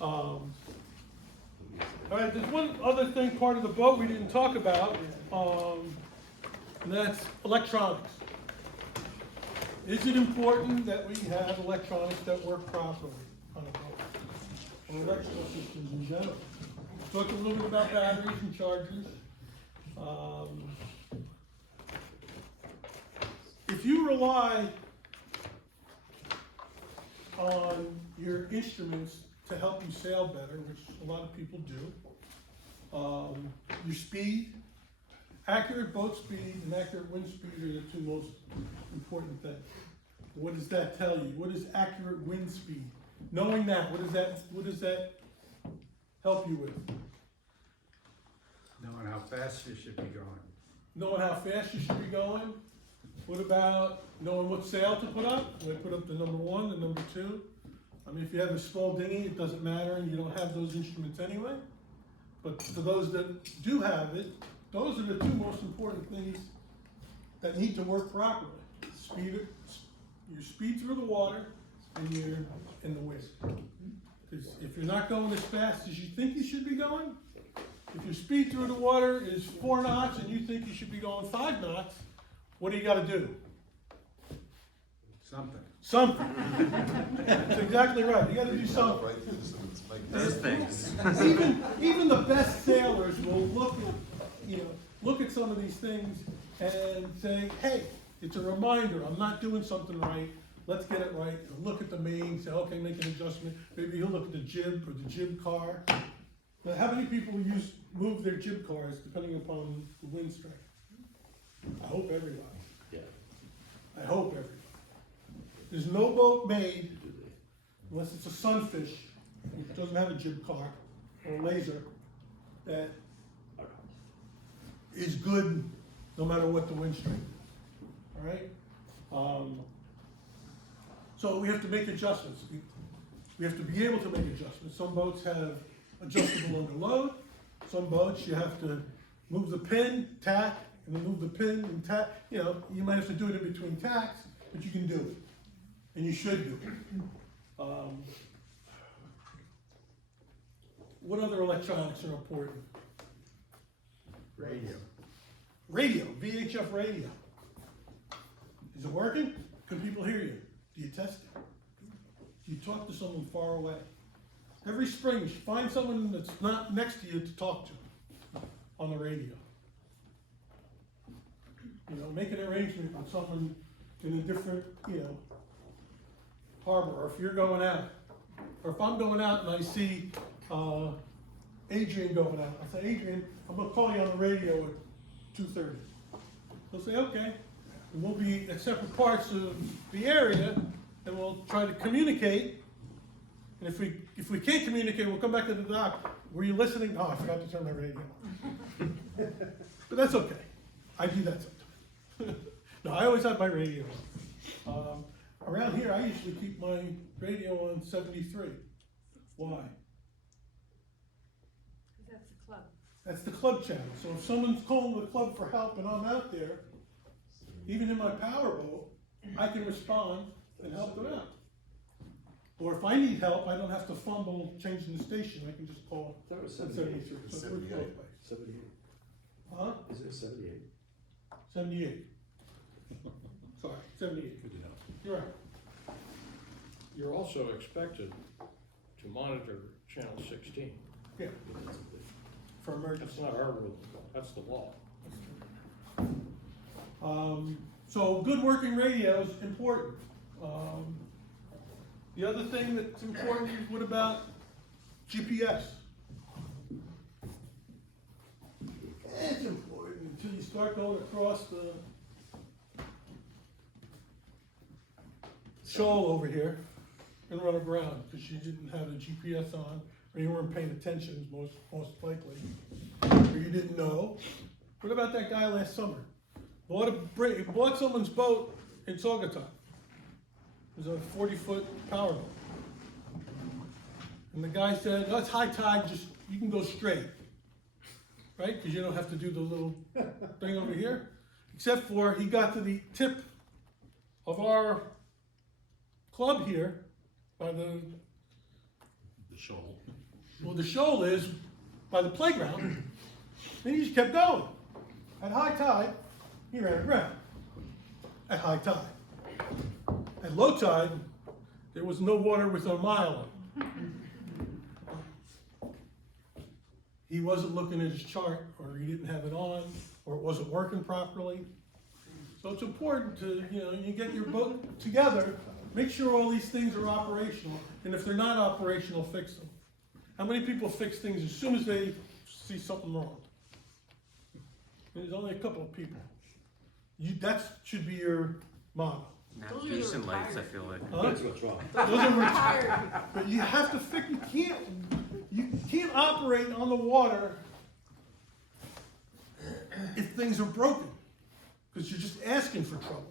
Halsey. All right, there's one other thing, part of the boat we didn't talk about, and that's electronics. Is it important that we have electronics that work properly on a boat? Or electrical systems in general? Talked a little bit about batteries and chargers. If you rely on your instruments to help you sail better, which a lot of people do, your speed, accurate boat speed and accurate wind speed are the two most important things. What does that tell you? What is accurate wind speed? Knowing that, what does that help you with? Knowing how fast you should be going. Knowing how fast you should be going? What about knowing what sail to put up? Do I put up the number 1, the number 2? I mean, if you have a small dinghy, it doesn't matter and you don't have those instruments anyway. But for those that do have it, those are the two most important things that need to work properly. Your speed through the water and the wind. Because if you're not going as fast as you think you should be going, if your speed through the water is 4 knots and you think you should be going 5 knots, what do you gotta do? Something. Something. That's exactly right, you gotta do something. Calibrate the instruments, make Those things. Even the best sailors will look at some of these things and say, hey, it's a reminder, I'm not doing something right, let's get it right. And look at the main, say, okay, make an adjustment. Maybe he'll look at the jib or the jib car. But how many people move their jib cars depending upon the wind strength? I hope everybody. Yeah. I hope everybody. There's no boat made, unless it's a sunfish, which doesn't have a jib car or a laser, that is good no matter what the wind strength is. All right? So we have to make adjustments. We have to be able to make adjustments. Some boats have adjustable under load. Some boats you have to move the pin, tack, and then move the pin and tack. You know, you might have to do it in between tacks, but you can do it. And you should do it. What other electronics are important? Radio. Radio, VHF radio. Is it working? Can people hear you? Do you test it? Do you talk to someone far away? Every spring, you should find someone that's not next to you to talk to on the radio. You know, make an arrangement with someone in a different, harbor, or if you're going out, or if I'm going out and I see Adrian going out, I say, Adrian, I'm gonna call you on the radio at 2:30. He'll say, okay, and we'll be at separate parts of the area, and we'll try to communicate. And if we can't communicate, we'll come back to the dock. Were you listening? Oh, I forgot to turn my radio on. But that's okay. I do that sometimes. No, I always have my radio on. Around here, I usually keep my radio on 73. Why? Because that's the club. That's the club channel. So if someone's calling the club for help and I'm out there, even in my powerboat, I can respond and help them out. Or if I need help, I don't have to fumble changing the station. I can just call That was 73. So it works both 78. ways. 78. Huh? Is it 78? 78. Sorry, 78. Good to know. You're right. You're also expected to monitor channel 16. Yeah. For That's emergency. not our rule, that's the law. So good working radio is important. The other thing that's important is what about GPS? It's important until you start going across the shoal over here and run aground because you didn't have the GPS on, or you weren't paying attention, most likely, or you didn't know. What about that guy last summer? Bought someone's boat in Saugatuck. It was a 40-foot powerboat. And the guy said, oh, it's high tide, you can go straight. Right? Because you don't have to do the little thing over here. Except for he got to the tip of our club here by the The shoal. well, the shoal is by the playground, and he just kept going. At high tide, he ran aground. At high tide. At low tide, there was no water within a mile of him. He wasn't looking at his chart, or he didn't have it on, or it wasn't working properly. So it's important to, you get your boat together, make sure all these things are operational, and if they're not operational, fix them. How many people fix things as soon as they see something wrong? There's only a couple of people. That should be your motto. Navigation lights, I feel like. Huh? That's what's wrong. Those are retired. But you have to fix, you can't operate on the water if things are broken, because you're just asking for trouble.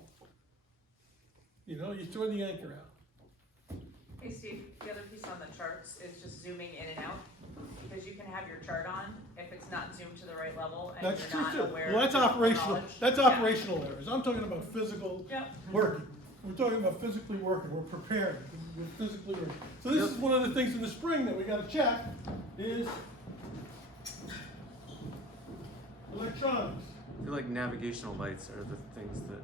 You throw the anchor out. Hey Steve, the other piece on the charts is just zooming in and out, because you can have your chart on if it's not zoomed to the right level and That's you're true not too. aware. Well, that's of the operational, knowledge. that's Yeah. operational errors. I'm talking about physical Yep. working. We're talking about physically working, we're preparing, we're physically working. So this is one of the things in the spring that we gotta check is electronics. I feel like navigational lights are the things that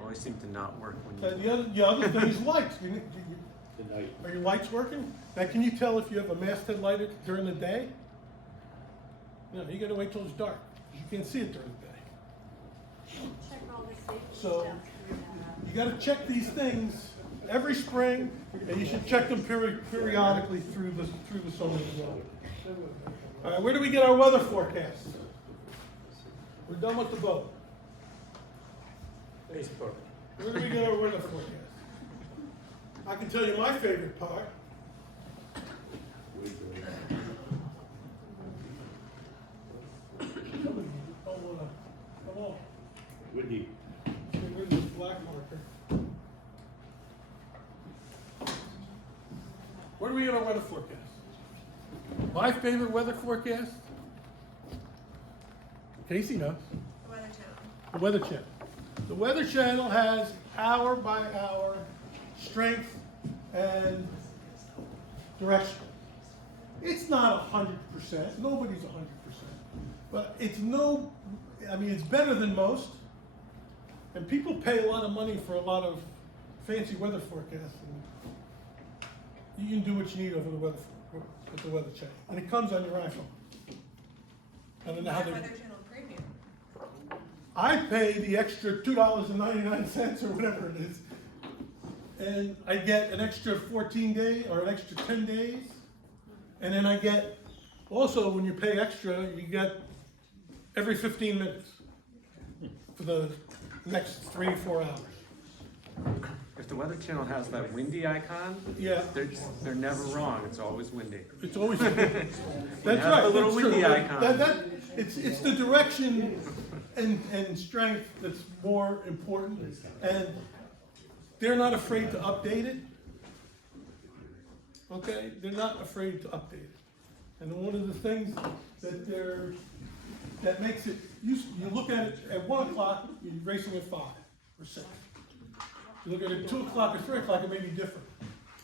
always seem to not work when And you. the other thing is lights. The night. Are your lights working? Now, can you tell if you have a masthead light during the day? No, you gotta wait till it's dark. You can't see it during the day. Check all the safety So- stuff. You gotta check these things every spring, and you should check them periodically through the summer as well. All right, where do we get our weather forecast? We're done with the boat. Facebook. Where do we get our weather forecast? I can tell you my favorite part. Somebody don't wanna, come on, Windy. get rid of this black marker. Where do we get our weather forecast? My favorite weather forecast? Casey knows. The Weather Channel. The Weather Channel. The Weather Channel has hour by hour strength and direction. It's not 100%, nobody's 100%, but it's it's better than most, and people pay a lot of money for a lot of fancy weather forecasts. And you can do what you need over the weather, with the Weather Channel, and it comes on your iPhone. I don't know how That they. Weather Channel Premium. I pay the extra $2.99 or whatever it is, and I get an extra 14 days or an extra 10 days, and then I get, also when you pay extra, you get every 15 minutes for the next 3 or 4 hours. If the Weather Channel has that windy icon, Yeah, they're never wrong. It's always windy. it's always, that's have right, the little that's true. windy icon. It's the direction and strength that's more important, and they're not afraid to update it. Okay, they're not afraid to update it. And one of the things that makes it, you look at it at 1 o'clock, you're racing at 5 or 6. You look at it at 2 o'clock or 3 o'clock, it may be different.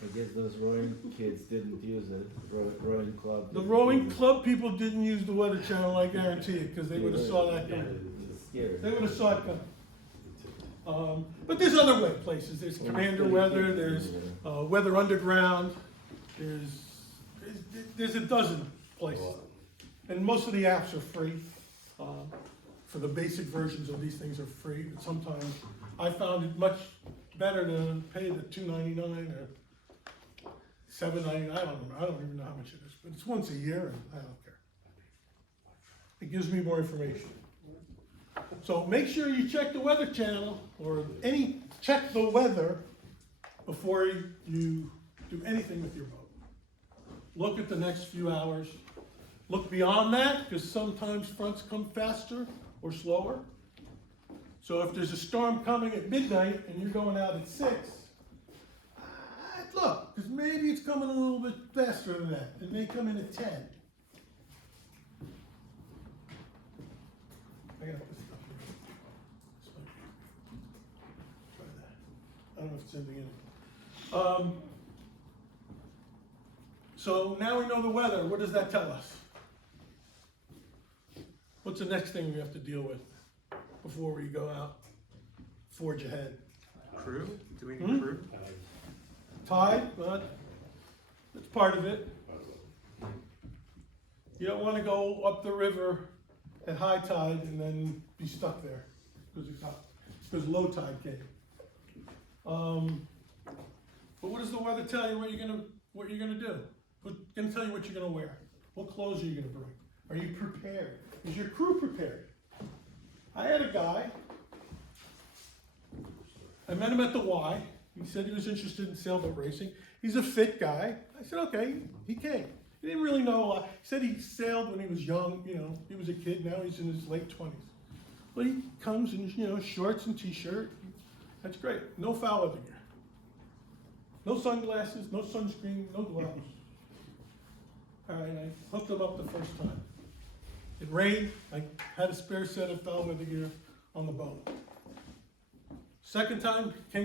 I guess those rowing kids didn't use it. Rowing club. The didn't rowing use it. club people didn't use the Weather Channel, I guarantee it, because they would have saw that coming. It's scary. They would have saw it coming. But there's other web places. There's Commander Weather, there's Weather Underground, there's a dozen places. And most of the apps are free. For the basic versions of these things are free, but sometimes I found it much better to pay the $2.99 or $7.99. I don't even know how much it is, but it's once a year and I don't care. It gives me more information. So make sure you check the Weather Channel or check the weather before you do anything with your boat. Look at the next few hours. Look beyond that, because sometimes fronts come faster or slower. So if there's a storm coming at midnight and you're going out at 6, look, because maybe it's coming a little bit faster than that. It may come in at 10. I got this stuff here. Try that. I don't know if it's anything in it. So now we know the weather. What does that tell us? What's the next thing we have to deal with before we go out, forge ahead? Crew? Do we need crew? Tide, but that's part of it. You don't wanna go up the river at high tide and then be stuck there, because low tide came. But what does the weather tell you what you're gonna do? What's gonna tell you what you're gonna wear? What clothes are you gonna bring? Are you prepared? Is your crew prepared? I had a guy, I met him at the Y. He said he was interested in sailboat racing. He's a fit guy. I said, okay, he came. He didn't really know a lot. He said he sailed when he was young, he was a kid, now he's in his late 20s. But he comes in, shorts and t-shirt. That's great. No foul weather gear. No sunglasses, no sunscreen, no gloves. All right, I hooked him up the first time. It rained, I had a spare set of foul weather gear on the boat. Second time, he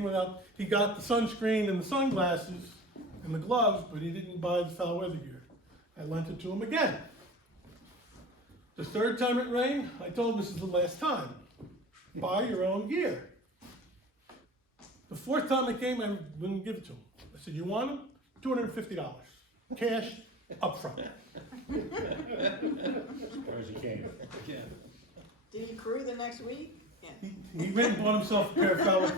got the sunscreen and the sunglasses and the gloves, but he didn't buy the foul weather gear. I lent it to him again. The third time it rained, I told him this is the last time. Buy your own gear. The fourth time it came, I wouldn't give it to him. I said, you want them? $250. Cash, up front. Surprised he came. Did he crew the next week? Yeah. He went and bought himself a pair of foul.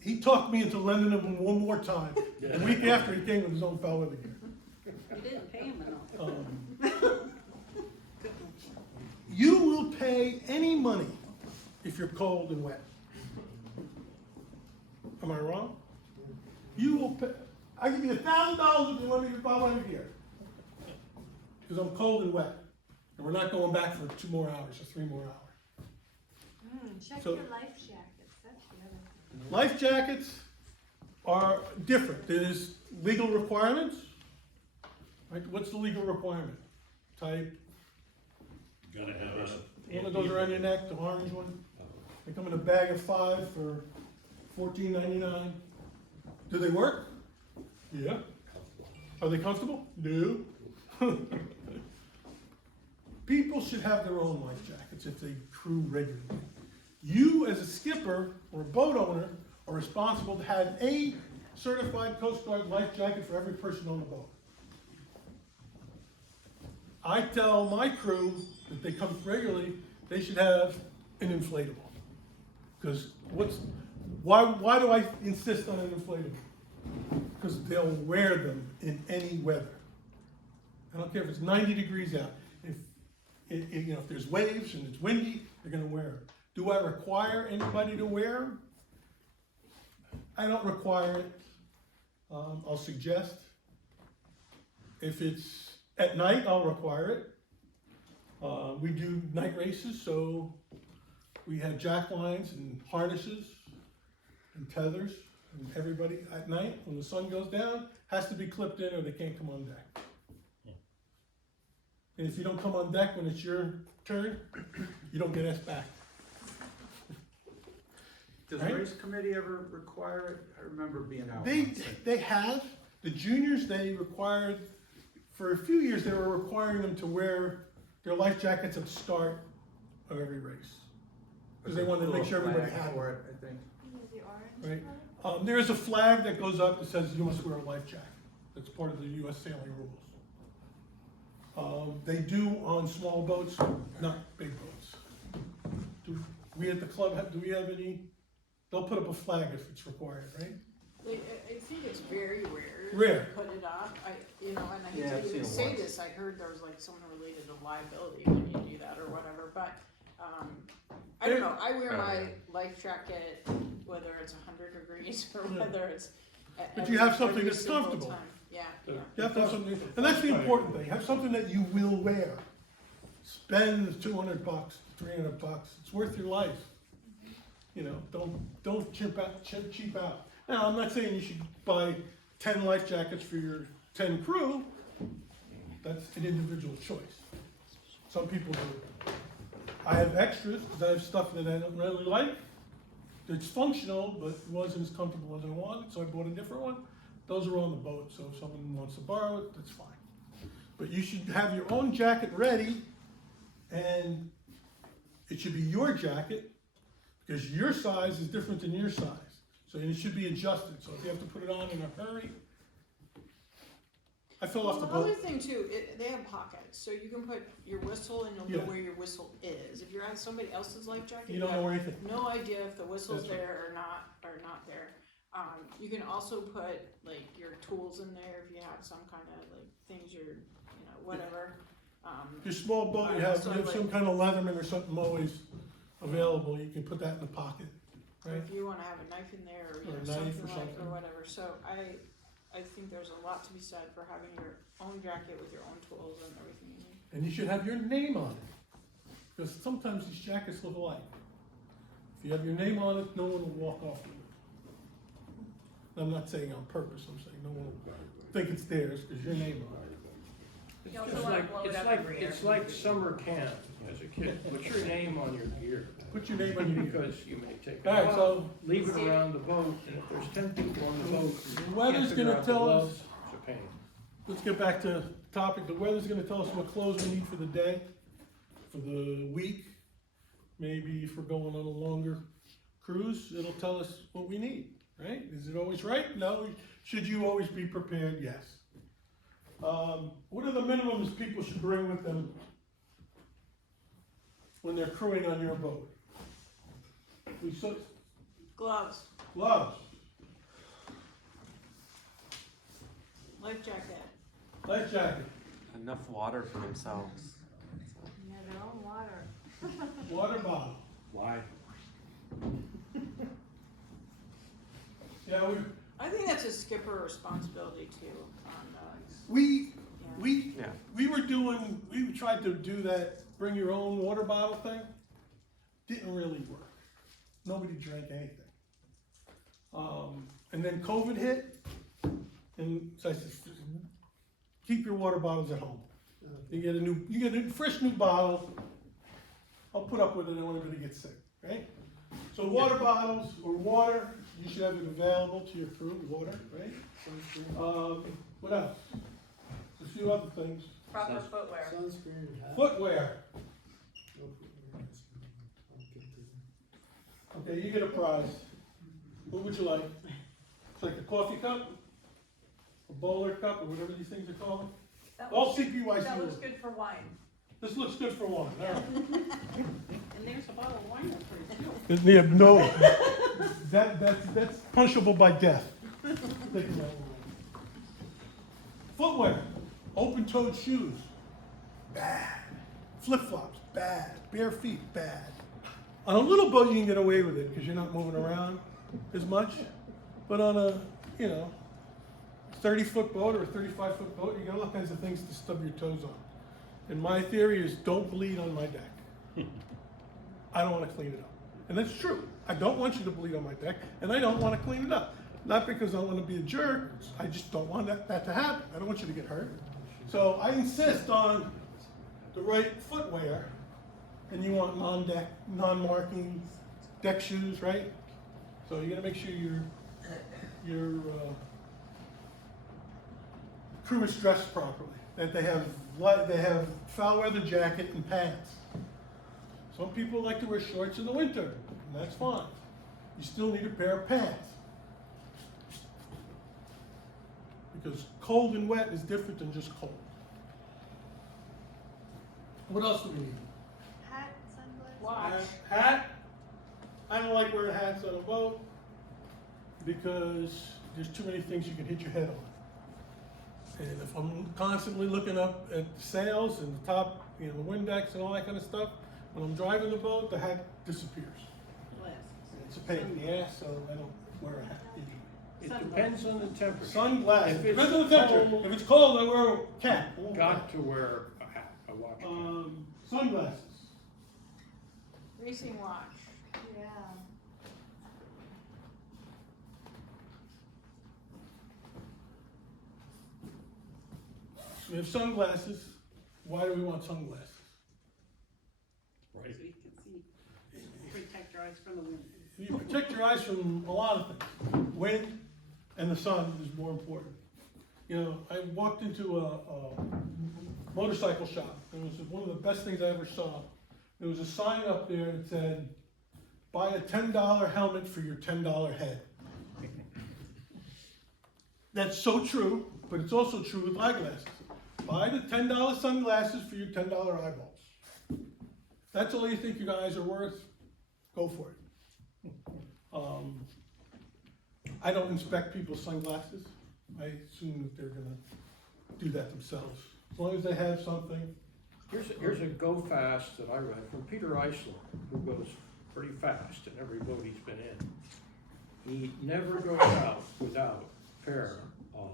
He talked me into lending him one more time. A week after, he came with his own foul weather gear. You didn't pay him enough. You will pay any money if you're cold and wet. Am I wrong? You will pay. I give you $1,000 if you lend me your foul weather gear. Because I'm cold and wet. And we're not going back for 2 more hours or 3 more hours. Check So- your life jackets, that's the other thing. Life jackets are different. There's legal requirements. Right? What's the legal requirement? Type. Gotta have a. One that goes around your neck, the orange one. They come in a bag of 5 for $14.99. Do they work? Yeah. Are they comfortable? No. People should have their own life jackets if they crew regularly. You, as a skipper or a boat owner, are responsible to have a certified Coast Guard life jacket for every person on the boat. I tell my crew that they come regularly, they should have an inflatable. Because why do I insist on an inflatable? Because they'll wear them in any weather. I don't care if it's 90 degrees out. If there's waves and it's windy, they're gonna wear them. Do I require anybody to wear them? I don't require it. I'll suggest. If it's at night, I'll require it. We do night races, so we have jack lines and harnesses and tethers, and everybody at night, when the sun goes down, has to be clipped in or they can't come on deck. And if you don't come on deck when it's your turn, you don't get asked back. Does Right? the race committee ever require it? I remember being out. They once. have, the juniors, they required, for a few years, they were requiring them to wear their life jackets at the start of every race. Because they wanted to make sure everybody Flag had for one, it, I think. The orange right? color? There is a flag that goes up that says you must wear a life jacket. That's part of the US sailing rules. They do on small boats, not big boats. Do we at the club, do we have any? They'll put up a flag if it's required, right? I think it's very rare. Rare. To put it up, and I Yeah, hate I've to seen even it say once. this, I heard there was like something related to liability when you do that or whatever, but, I don't know, I wear my life jacket, whether it's 100 degrees or Yeah. whether it's. But you have something every that's single comfortable. time. Yeah, You have to have something, and that's the important thing, have something that you will wear. Spend $200, $300, it's worth your life. Don't cheap out. Now, I'm not saying you should buy 10 life jackets for your 10 crew, that's an individual choice. Some people do. I have extras, because I have stuff that I don't really like. It's functional, but it wasn't as comfortable as I wanted, so I bought a different one. Those are on the boat, so if someone wants to borrow it, that's fine. But you should have your own jacket ready And it should be your jacket, because your size is different than your size. So it should be adjusted, so if you have to put it on in a hurry. I fell off the The other boat. thing too, they have pockets, so you can put your whistle and you'll know Yeah. where your whistle is. If you're on somebody else's life jacket, You don't know anything. no idea if the whistle's That's right. there or not there. You can also put like your tools in there if you have some kind of like things you're, whatever. Your small boat, you have some kind of Leatherman or something always available, you can put that in the pocket, Or right? if you wanna have a knife in there or, Or a knife something or like, something. or whatever. So I think there's a lot to be said for having your own jacket with your own tools and everything you need. And you should have your name on it, because sometimes these jackets look alike. If you have your name on it, no one will walk off with it. I'm not saying on purpose, I'm saying no one will think it's theirs, because your name on it. You also It's wanna like, blow it it's up like, every year. it's like summer camp as a kid. Put your name on your gear, Put your name on your gear. because you may take it Alright, off, so leave it around the boat, and if there's 10 people on the boat, the weather's gonna tell us, it's a pain. let's get back to the topic, the weather's gonna tell us what clothes we need for the day, for the week. Maybe if we're going on a longer cruise, it'll tell us what we need, right? Is it always right? No. Should you always be prepared? Yes. What are the minimums people should bring with them when they're crewing on your boat? Gloves, Gloves, life jacket. life jacket, Enough water for themselves. Yeah, their own water. water bottle. Why? Yeah, I think that's a skipper responsibility too, we Yeah. we tried to do that bring your own water bottle thing. Didn't really work. Nobody drank anything. And then COVID hit, and so I said, keep your water bottles at home. You get a fresh new bottle. I'll put up with it, I don't want anybody to get sick, right? So water bottles or water, you should have it available to your crew, water, right? What else? A few other things. Proper footwear. Sunscreen, hat. Footwear. Okay, you get a prize. What would you like? It's like a coffee cup? A bowler cup, or whatever these things are called? That All looks, CPYC. that looks good for wine. This looks good for wine, all right. And there's a bottle of wine up there too. Yeah, no, that's punishable by death. Taking that one. Footwear, open-toed shoes, bad. Flip-flops, bad. Bare feet, bad. On a little boat, you can get away with it because you're not moving around as much. But on a, 30-foot boat or a 35-foot boat, you got all kinds of things to stub your toes on. And my theory is don't bleed on my deck. I don't want to clean it up. And that's true. I don't want you to bleed on my deck, and I don't want to clean it up. Not because I want to be a jerk, I just don't want that to happen. I don't want you to get hurt. So I insist on the right footwear, and you want non-deck, non-marking deck shoes, right? So you gotta make sure your crew is dressed properly, that they have foul weather jacket and pants. Some people like to wear shorts in the winter, and that's fine. You still need a pair of pants. Because cold and wet is different than just cold. What else do we need? Hat, sunglasses. Watch. Hat. I don't like wearing hats on a boat because there's too many things you can hit your head on. And if I'm constantly looking up at the sails and the top, the Windex and all that kind of stuff, when I'm driving the boat, the hat disappears. Glasses. It's a pain in the ass, so I don't wear a hat usually. It depends on the temperature. Sunglasses. If it's Depends on the temperature. cold- If it's cold, I wear a cap. I won't Got to wear a hat, a watch cap. Sunglasses. Racing watch. Yeah. We have sunglasses. Why do we want sunglasses? Right. So you can see, protect your eyes from the wind. You protect your eyes from a lot of things. Wind and the sun is more important. You know, I walked into a motorcycle shop. It was one of the best things I ever saw. There was a sign up there that said, buy a $10 helmet for your $10 head. That's so true, but it's also true with eyeglasses. Buy the $10 sunglasses for your $10 eyeballs. If that's all you think your eyes are worth, go for it. I don't inspect people's sunglasses. I assume that they're gonna do that themselves. As long as they have something. Here's a go fast that I read from Peter Eisler, who goes pretty fast in every boat he's been in. He never goes out without a pair of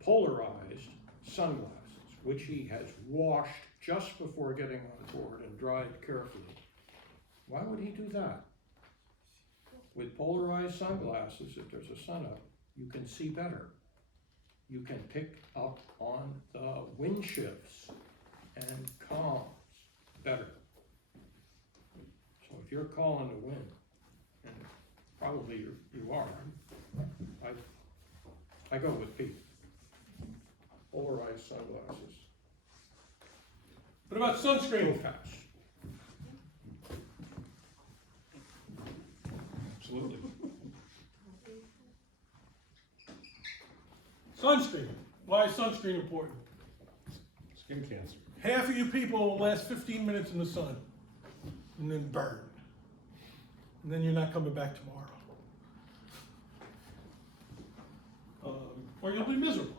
polarized sunglasses, which he has washed just before getting on board and dried carefully. Why would he do that? With polarized sunglasses, if there's a sun up, you can see better. You can pick up on the wind shifts and calms better. So if you're calling the wind, and probably you are, I go with Pete. Polarized sunglasses. What about sunscreen? Go fast. Absolutely. Sunscreen. Why is sunscreen important? Skin cancer. Half of you people will last 15 minutes in the sun and then burn. And then you're not coming back tomorrow. Or you'll be miserable.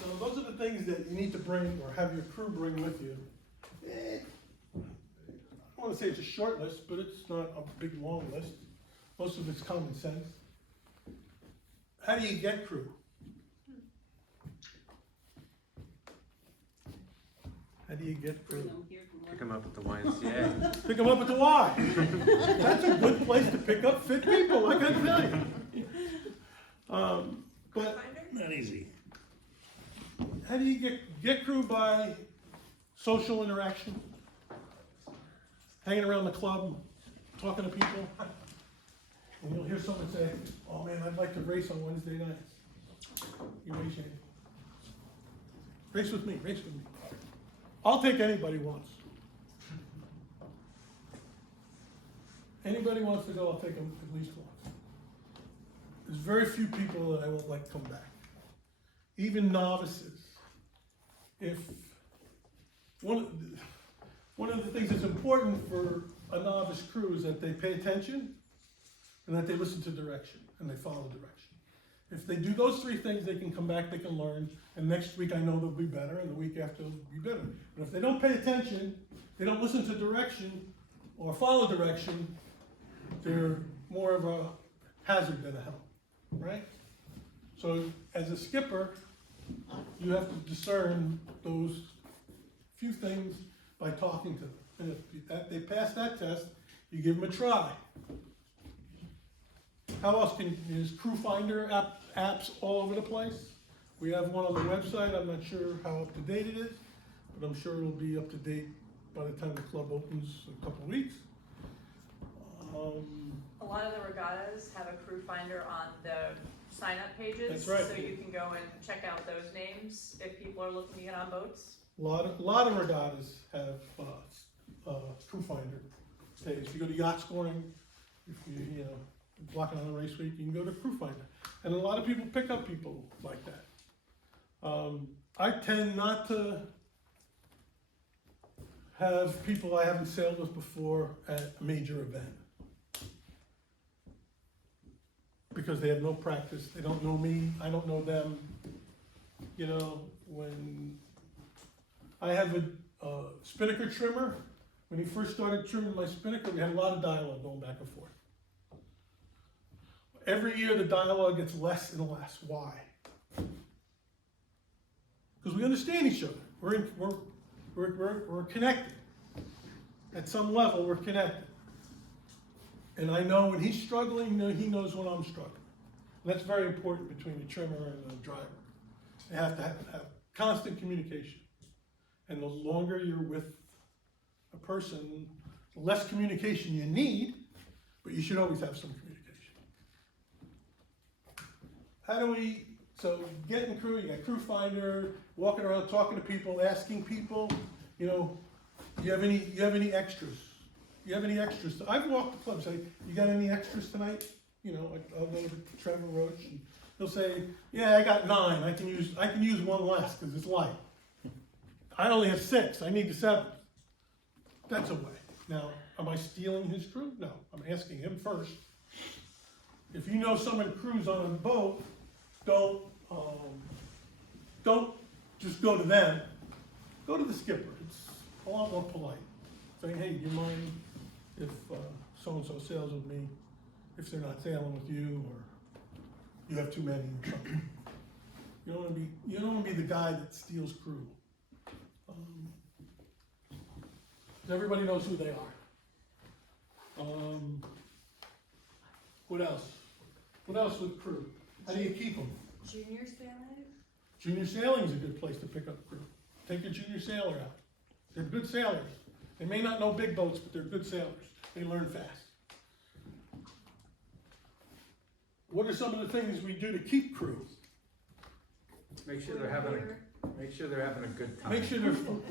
So those are the things that you need to bring or have your crew bring with you. I don't want to say it's a short list, but it's not a big long list. Most of it's common sense. How do you get crew? How do you get crew? Pick them up at the YMCA. Pick them up at the Y. That's a good place to pick up fit people, I can tell you. But Not easy. how do you get crew by social interaction? Hanging around the club, talking to people. And you'll hear someone say, oh man, I'd like to race on Wednesday nights. You race your hand. Race with me, race with me. I'll take anybody once. Anybody wants to go, I'll take them at least once. There's very few people that I won't let come back. Even novices. If one of the things that's important for a novice crew is that they pay attention and that they listen to direction and they follow direction. If they do those three things, they can come back, they can learn, and next week I know they'll be better, and the week after they'll be better. But if they don't pay attention, they don't listen to direction or follow direction, they're more of a hazard than a help, right? So as a skipper, you have to discern those few things by talking to them. And if they pass that test, you give them a try. How else is Crew Finder apps all over the place? We have one on the website. I'm not sure how up to date it is, but I'm sure it'll be up to date by the time the club opens in a couple of weeks. A lot of the regattas have a crew finder on the sign-up pages. That's right. So you can go and check out those names if people are looking to get on boats. A lot of regattas have Crew Finder page. If you go to yacht scoring, if you blocking on a race week, you can go to Crew Finder. And a lot of people pick up people like that. I tend not to have people I haven't sailed with before at a major event. Because they have no practice, they don't know me, I don't know them. You know, when I have a spinnaker trimmer, when he first started trimming my spinnaker, we had a lot of dialogue going back and forth. Every year the dialogue gets less and less. Why? Because we understand each other. We're connected. At some level, we're connected. And I know when he's struggling, he knows when I'm struggling. And that's very important between the trimmer and the driver. They have to have constant communication. And the longer you're with a person, the less communication you need, but you should always have some communication. How do we, so getting crew, you got crew finder, walking around, talking to people, asking people, you know, you have any extras? You have any extras? I've walked the club, say, you got any extras tonight? You know, I'll go to Trevor Roach and he'll say, yeah, I got 9, I can use one less because it's light. I only have 6, I need the 7th. That's a way. Now, am I stealing his crew? No, I'm asking him first. If you know someone crews on a boat, don't just go to them. Go to the skipper. It's a lot more polite. Saying, hey, do you mind if so-and-so sails with me, if they're not sailing with you, or you have too many or something. You don't want to be the guy that steals crew. Everybody knows who they are. What else? What else with crew? How do you keep them? Junior sailing? Junior sailing is a good place to pick up crew. Take a junior sailor out. They're good sailors. They may not know big boats, but they're good sailors. They learn fast. What are some of the things we do to keep crew? Make sure they're having a good time. Make sure they're fun.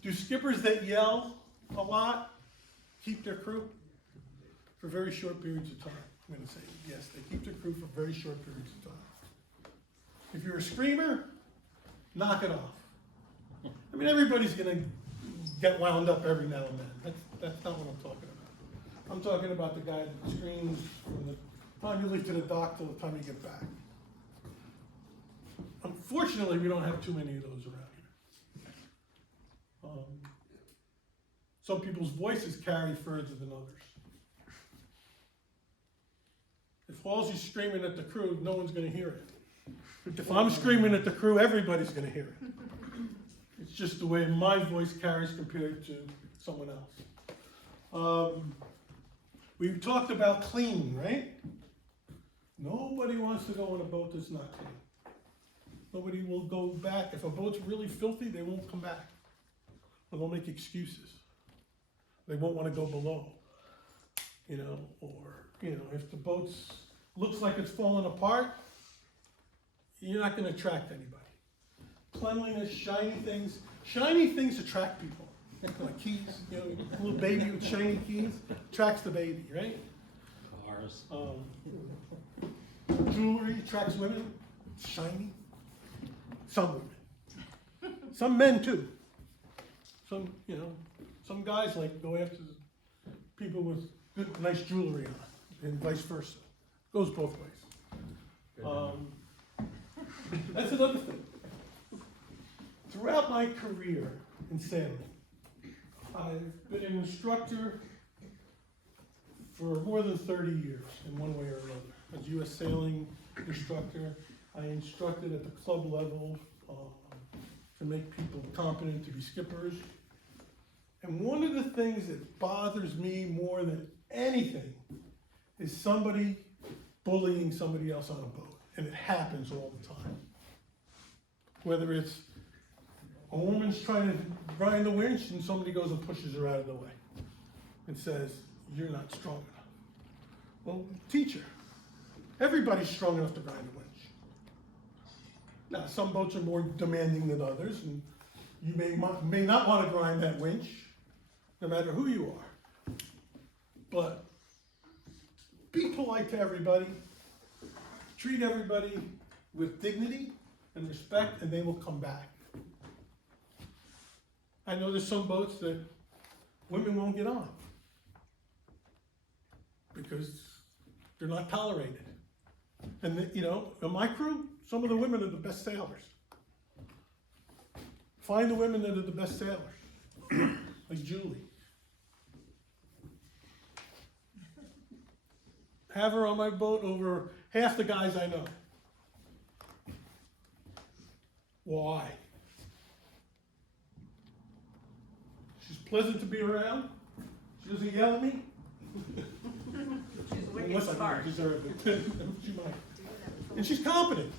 Do skippers that yell a lot keep their crew? For very short periods of time. I'm going to say yes, they keep their crew for very short periods of time. If you're a screamer, knock it off. I mean, everybody's going to get wound up every now and then. That's not what I'm talking about. I'm talking about the guy that screams from the time you leave to the dock till the time you get back. Unfortunately, we don't have too many of those around here. Some people's voices carry further than others. If Halsey's screaming at the crew, no one's going to hear it. If I'm screaming at the crew, everybody's going to hear it. It's just the way my voice carries compared to someone else. We've talked about clean, right? Nobody wants to go on a boat that's not clean. Nobody will go back. If a boat's really filthy, they won't come back. Or they'll make excuses. They won't want to go below. You know, or, you know, if the boat looks like it's falling apart, you're not going to attract anybody. Cleanliness, shiny things attract people. Like keys, you know, a little baby with shiny keys attracts the baby, right? Cars. Jewelry attracts women, shiny. Some women. Some men too. Some, you know, some guys like go after people with good, nice jewelry on, and vice versa. Goes both ways. That's another thing. Throughout my career in sailing, I've been an instructor for more than 30 years in one way or another. As a U.S. sailing instructor, I instructed at the club level to make people competent to be skippers. And one of the things that bothers me more than anything is somebody bullying somebody else on a boat. And it happens all the time. Whether it's a woman's trying to grind the winch and somebody goes and pushes her out of the way and says, you're not strong enough. Well, teacher, everybody's strong enough to grind a winch. Now, some boats are more demanding than others, and you may not want to grind that winch, no matter who you are. But be polite to everybody. Treat everybody with dignity and respect, and they will come back. I know there's some boats that women won't get on because they're not tolerated. And you know, in my crew, some of the women are the best sailors. Find the women that are the best sailors, like Julie. Have her on my boat over half the guys I know. Why? She's pleasant to be around. She doesn't yell at me. She's wicked Unless I smart. don't deserve it. She might. And she's competent.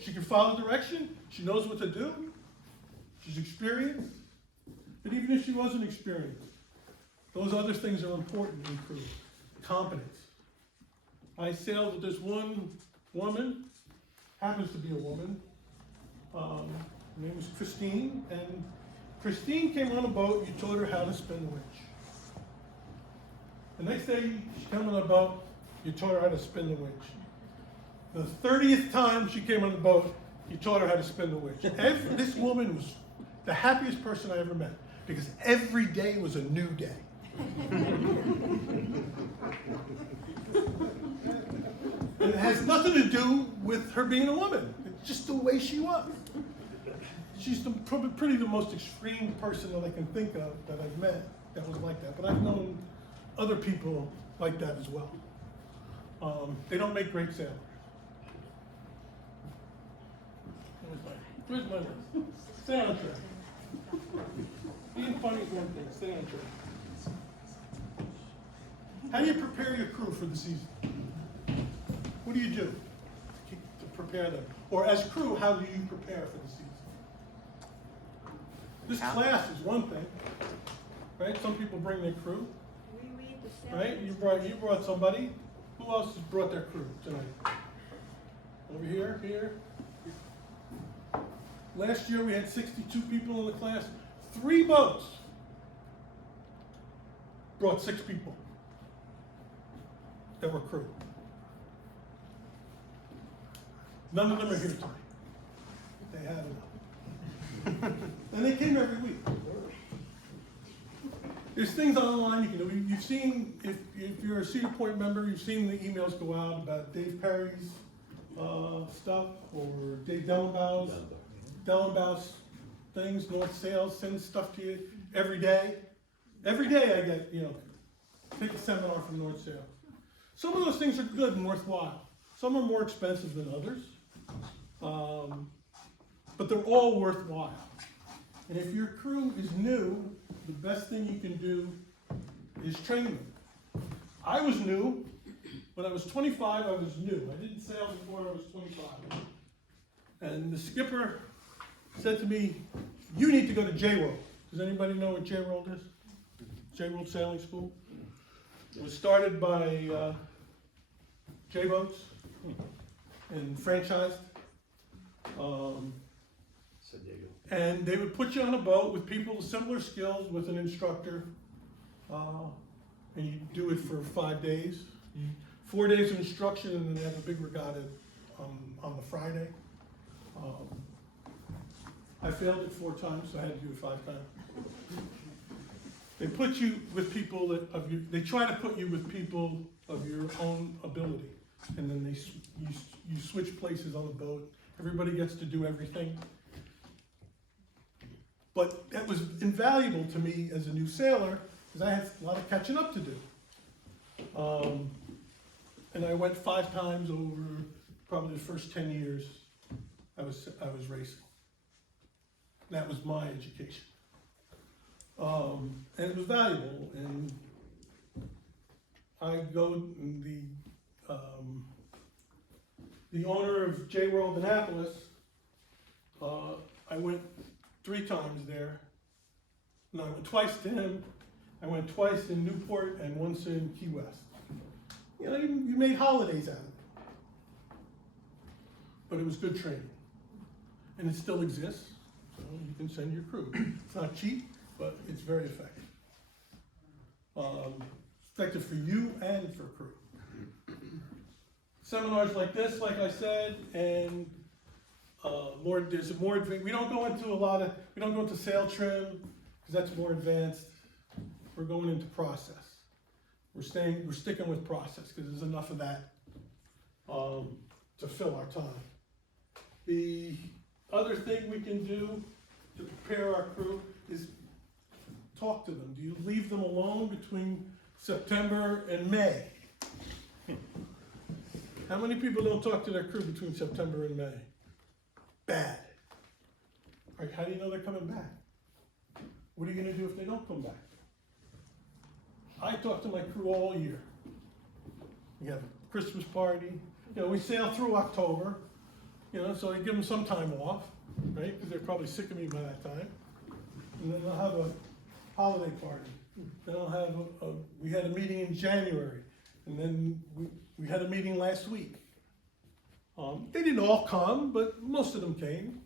She can follow direction. She knows what to do. She's experienced. But even if she wasn't experienced, Those other things are important in crew. Competence. I sailed with this one woman, happens to be a woman. Her name was Christine, and Christine came on a boat, you taught her how to spin the winch. The next day, she came on a boat, you taught her how to spin the winch. The 30th time she came on the boat, you taught her how to spin the winch. This woman was the happiest person I ever met, because every day was a new day. And it has nothing to do with her being a woman. It's just the way she was. She's probably the most extreme person that I can think of that I've met that was like that. But I've known other people like that as well. They don't make great sailors. Where's my list? Stay on track. Being funny is one thing. Stay on track. How do you prepare your crew for the season? What do you do to prepare them? Or as crew, how do you prepare for the season? This class is one thing, right? Some people bring their crew, right? You brought somebody. Who else has brought their crew tonight? Over here. Last year we had 62 people in the class. 3 boats brought 6 people that were crew. None of them are here tonight. They had enough. And they came every week. There's things online you can do. You've seen, if you're a Cedar Point member, you've seen the emails go out about Dave Perry's stuff, or Dave Dellenbaugh's things. North Sales sends stuff to you every day. Every day I get, take a seminar from North Sales. Some of those things are good and worthwhile. Some are more expensive than others, but they're all worthwhile. And if your crew is new, the best thing you can do is train them. I was new. When I was 25, I was new. I didn't sail before I was 25. And the skipper said to me, you need to go to J-World. Does anybody know what J-World is? J-World Sailing School. It was started by J-Boats and franchised. And they would put you on a boat with people with similar skills, with an instructor, and you do it for 5 days. 4 days of instruction, and then they have a big regatta on the Friday. I failed it 4 times, so I had to do it 5 times. They put you with people they try to put you with people of your own ability, and then you switch places on the boat. Everybody gets to do everything. But that was invaluable to me as a new sailor, because I had a lot of catching up to do. And I went 5 times over probably the first 10 years I was racing. That was my education. And it was valuable. And I go, the owner of J-World Annapolis, I went 3 times there. No, I went twice to him. I went twice in Newport and once in Key West. You made holidays out of it. But it was good training. And it still exists, so you can send your crew. It's not cheap, but it's very effective. Effective for you and for crew. Seminars like this, like I said, and there's more advanced. We don't go into sail trim, because that's more advanced. We're going into process. We're sticking with process, because there's enough of that to fill our time. The other thing we can do to prepare our crew is talk to them. Do you leave them alone between September and May? How many people don't talk to their crew between September and May? Bad. All right, how do you know they're coming back? What are you going to do if they don't come back? I talk to my crew all year. We have a Christmas party. We sail through October. So I give them some time off, right? Because they're probably sick of me by that time. And then I'll have a holiday party. Then I'll have we had a meeting in January, and then we had a meeting last week. They didn't all come, but most of them came.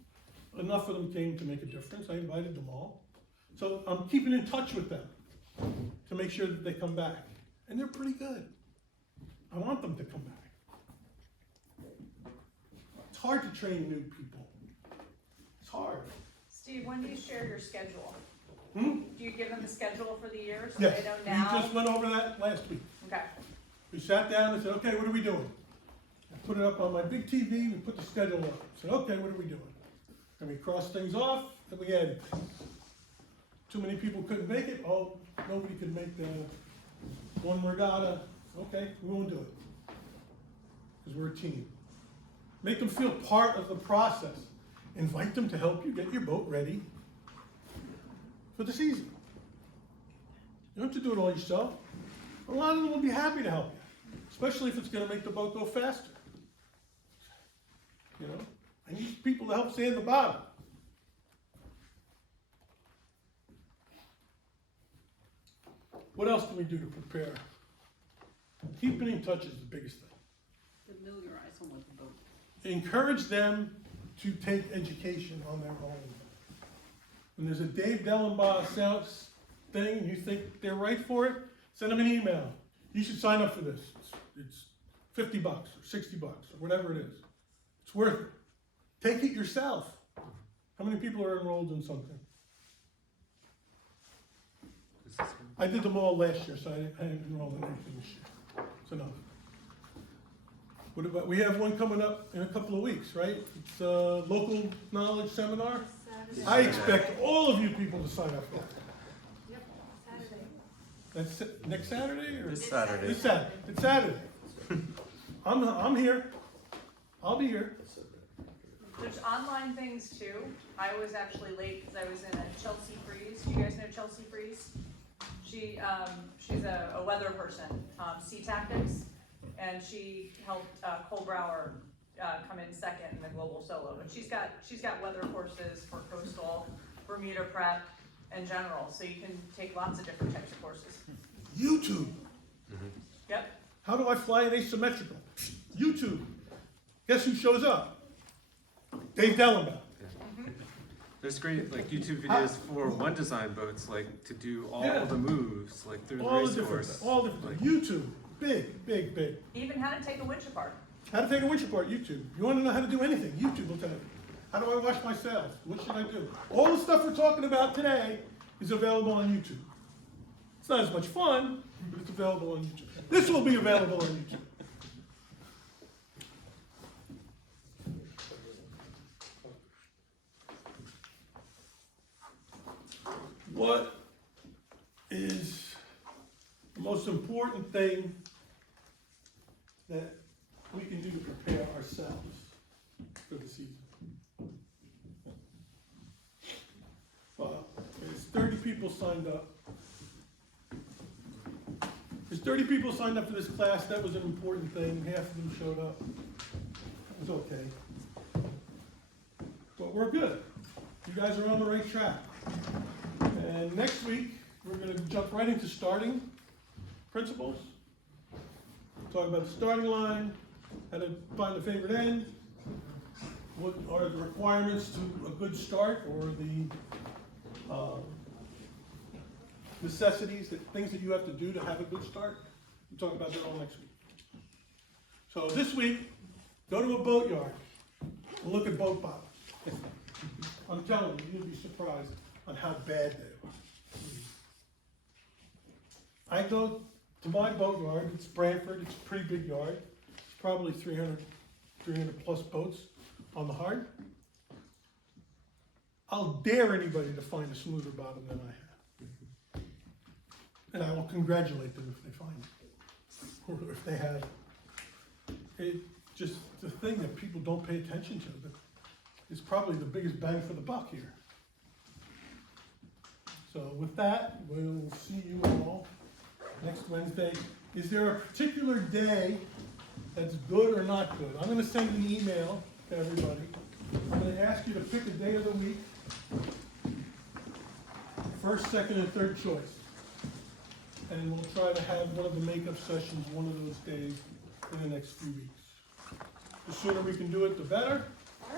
Enough of them came to make a difference. I invited them all. So I'm keeping in touch with them to make sure that they come back. And they're pretty good. I want them to come back. It's hard to train new people. It's hard. Steve, when do you share your schedule? Hmm? Do you give them the schedule for the year so Yes, they know we now? just went over that last week. Okay, We sat down and said, okay, what are we doing? I put it up on my big TV, we put the schedule up. Said, okay, what are we doing? And we crossed things off, and we added things. Too many people couldn't make it, oh, nobody could make the one regatta. Okay, we won't do it. Because we're a team. Make them feel part of the process. Invite them to help you get your boat ready for the season. You don't have to do it all yourself. A lot of them will be happy to help you, especially if it's going to make the boat go faster. You know, I need people to help sand the bottom. What else can we do to prepare? Keeping in touch is the biggest thing. Familiarize them with the boat. Encourage them to take education on their own. When there's a Dave Dellenbaugh sounds thing and you think they're right for it, send them an email. You should sign up for this. It's $50 or $60 or whatever it is. It's worth it. Take it yourself. How many people are enrolled in something? I did them all last year, so I didn't enroll in anything this year. It's enough. What about, we have one coming up in a couple of weeks, right? It's a local knowledge seminar. Saturday. I expect all of you people to sign up for that. Yep, Saturday. That's next Saturday or? This Saturday. This Saturday. It's Saturday. I'm here. I'll be here. there's online things too. I was actually late because I was in a Chelsea Freeze. Do you guys know Chelsea Freeze? She's a weather person, Sea Tactics, and she helped Cole Brower come in second in the global solo. But she's got weather courses for coastal, Bermuda prep, and general. So you can take lots of different types of courses. YouTube. Yep. How do I fly an asymmetrical? YouTube. Guess who shows up? Dave Dellenbaugh. There's great like YouTube videos for one design boats, like to do all Yeah. the moves, like through the All race the different, course. all different. YouTube. Big, big, big. Even how to take a winch apart. How to take a winch apart, YouTube. You want to know how to do anything, YouTube will tell you. How do I wash my sails? What should I do? All the stuff we're talking about today is available on YouTube. It's not as much fun, but it's available on YouTube. This will be available on YouTube. What is the most important thing that we can do to prepare ourselves for the season? Well, there's 30 people signed up. There's 30 people signed up for this class. That was an important thing. Half of them showed up. It was okay. But we're good. You guys are on the right track. And next week, we're going to jump right into starting principles. Talk about the starting line, how to find the favorite end, what are the requirements to a good start, or the necessities, things that you have to do to have a good start. We'll talk about that all next week. So this week, go to a boat yard and look at boat bottoms. I'm telling you, you'll be surprised on how bad they are. I go to my boat yard, it's Brantford, it's a pretty big yard. It's probably 300 plus boats on the hard. I'll dare anybody to find a smoother bottom than I have. And I will congratulate them if they find it, or if they have it. It just the thing that people don't pay attention to, that is probably the biggest bang for the buck here. So with that, we'll see you all next Wednesday. Is there a particular day that's good or not good? I'm going to send an email to everybody. I'm going to ask you to pick a day of the week. First, second, and third choice. and we'll try to have one of the makeup sessions one of those days in the next few weeks. The sooner we can do it, the better,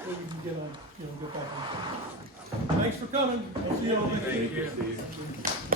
so we can get on, get back on. Thanks for coming, I'll see you all next week. Thank you, Steve.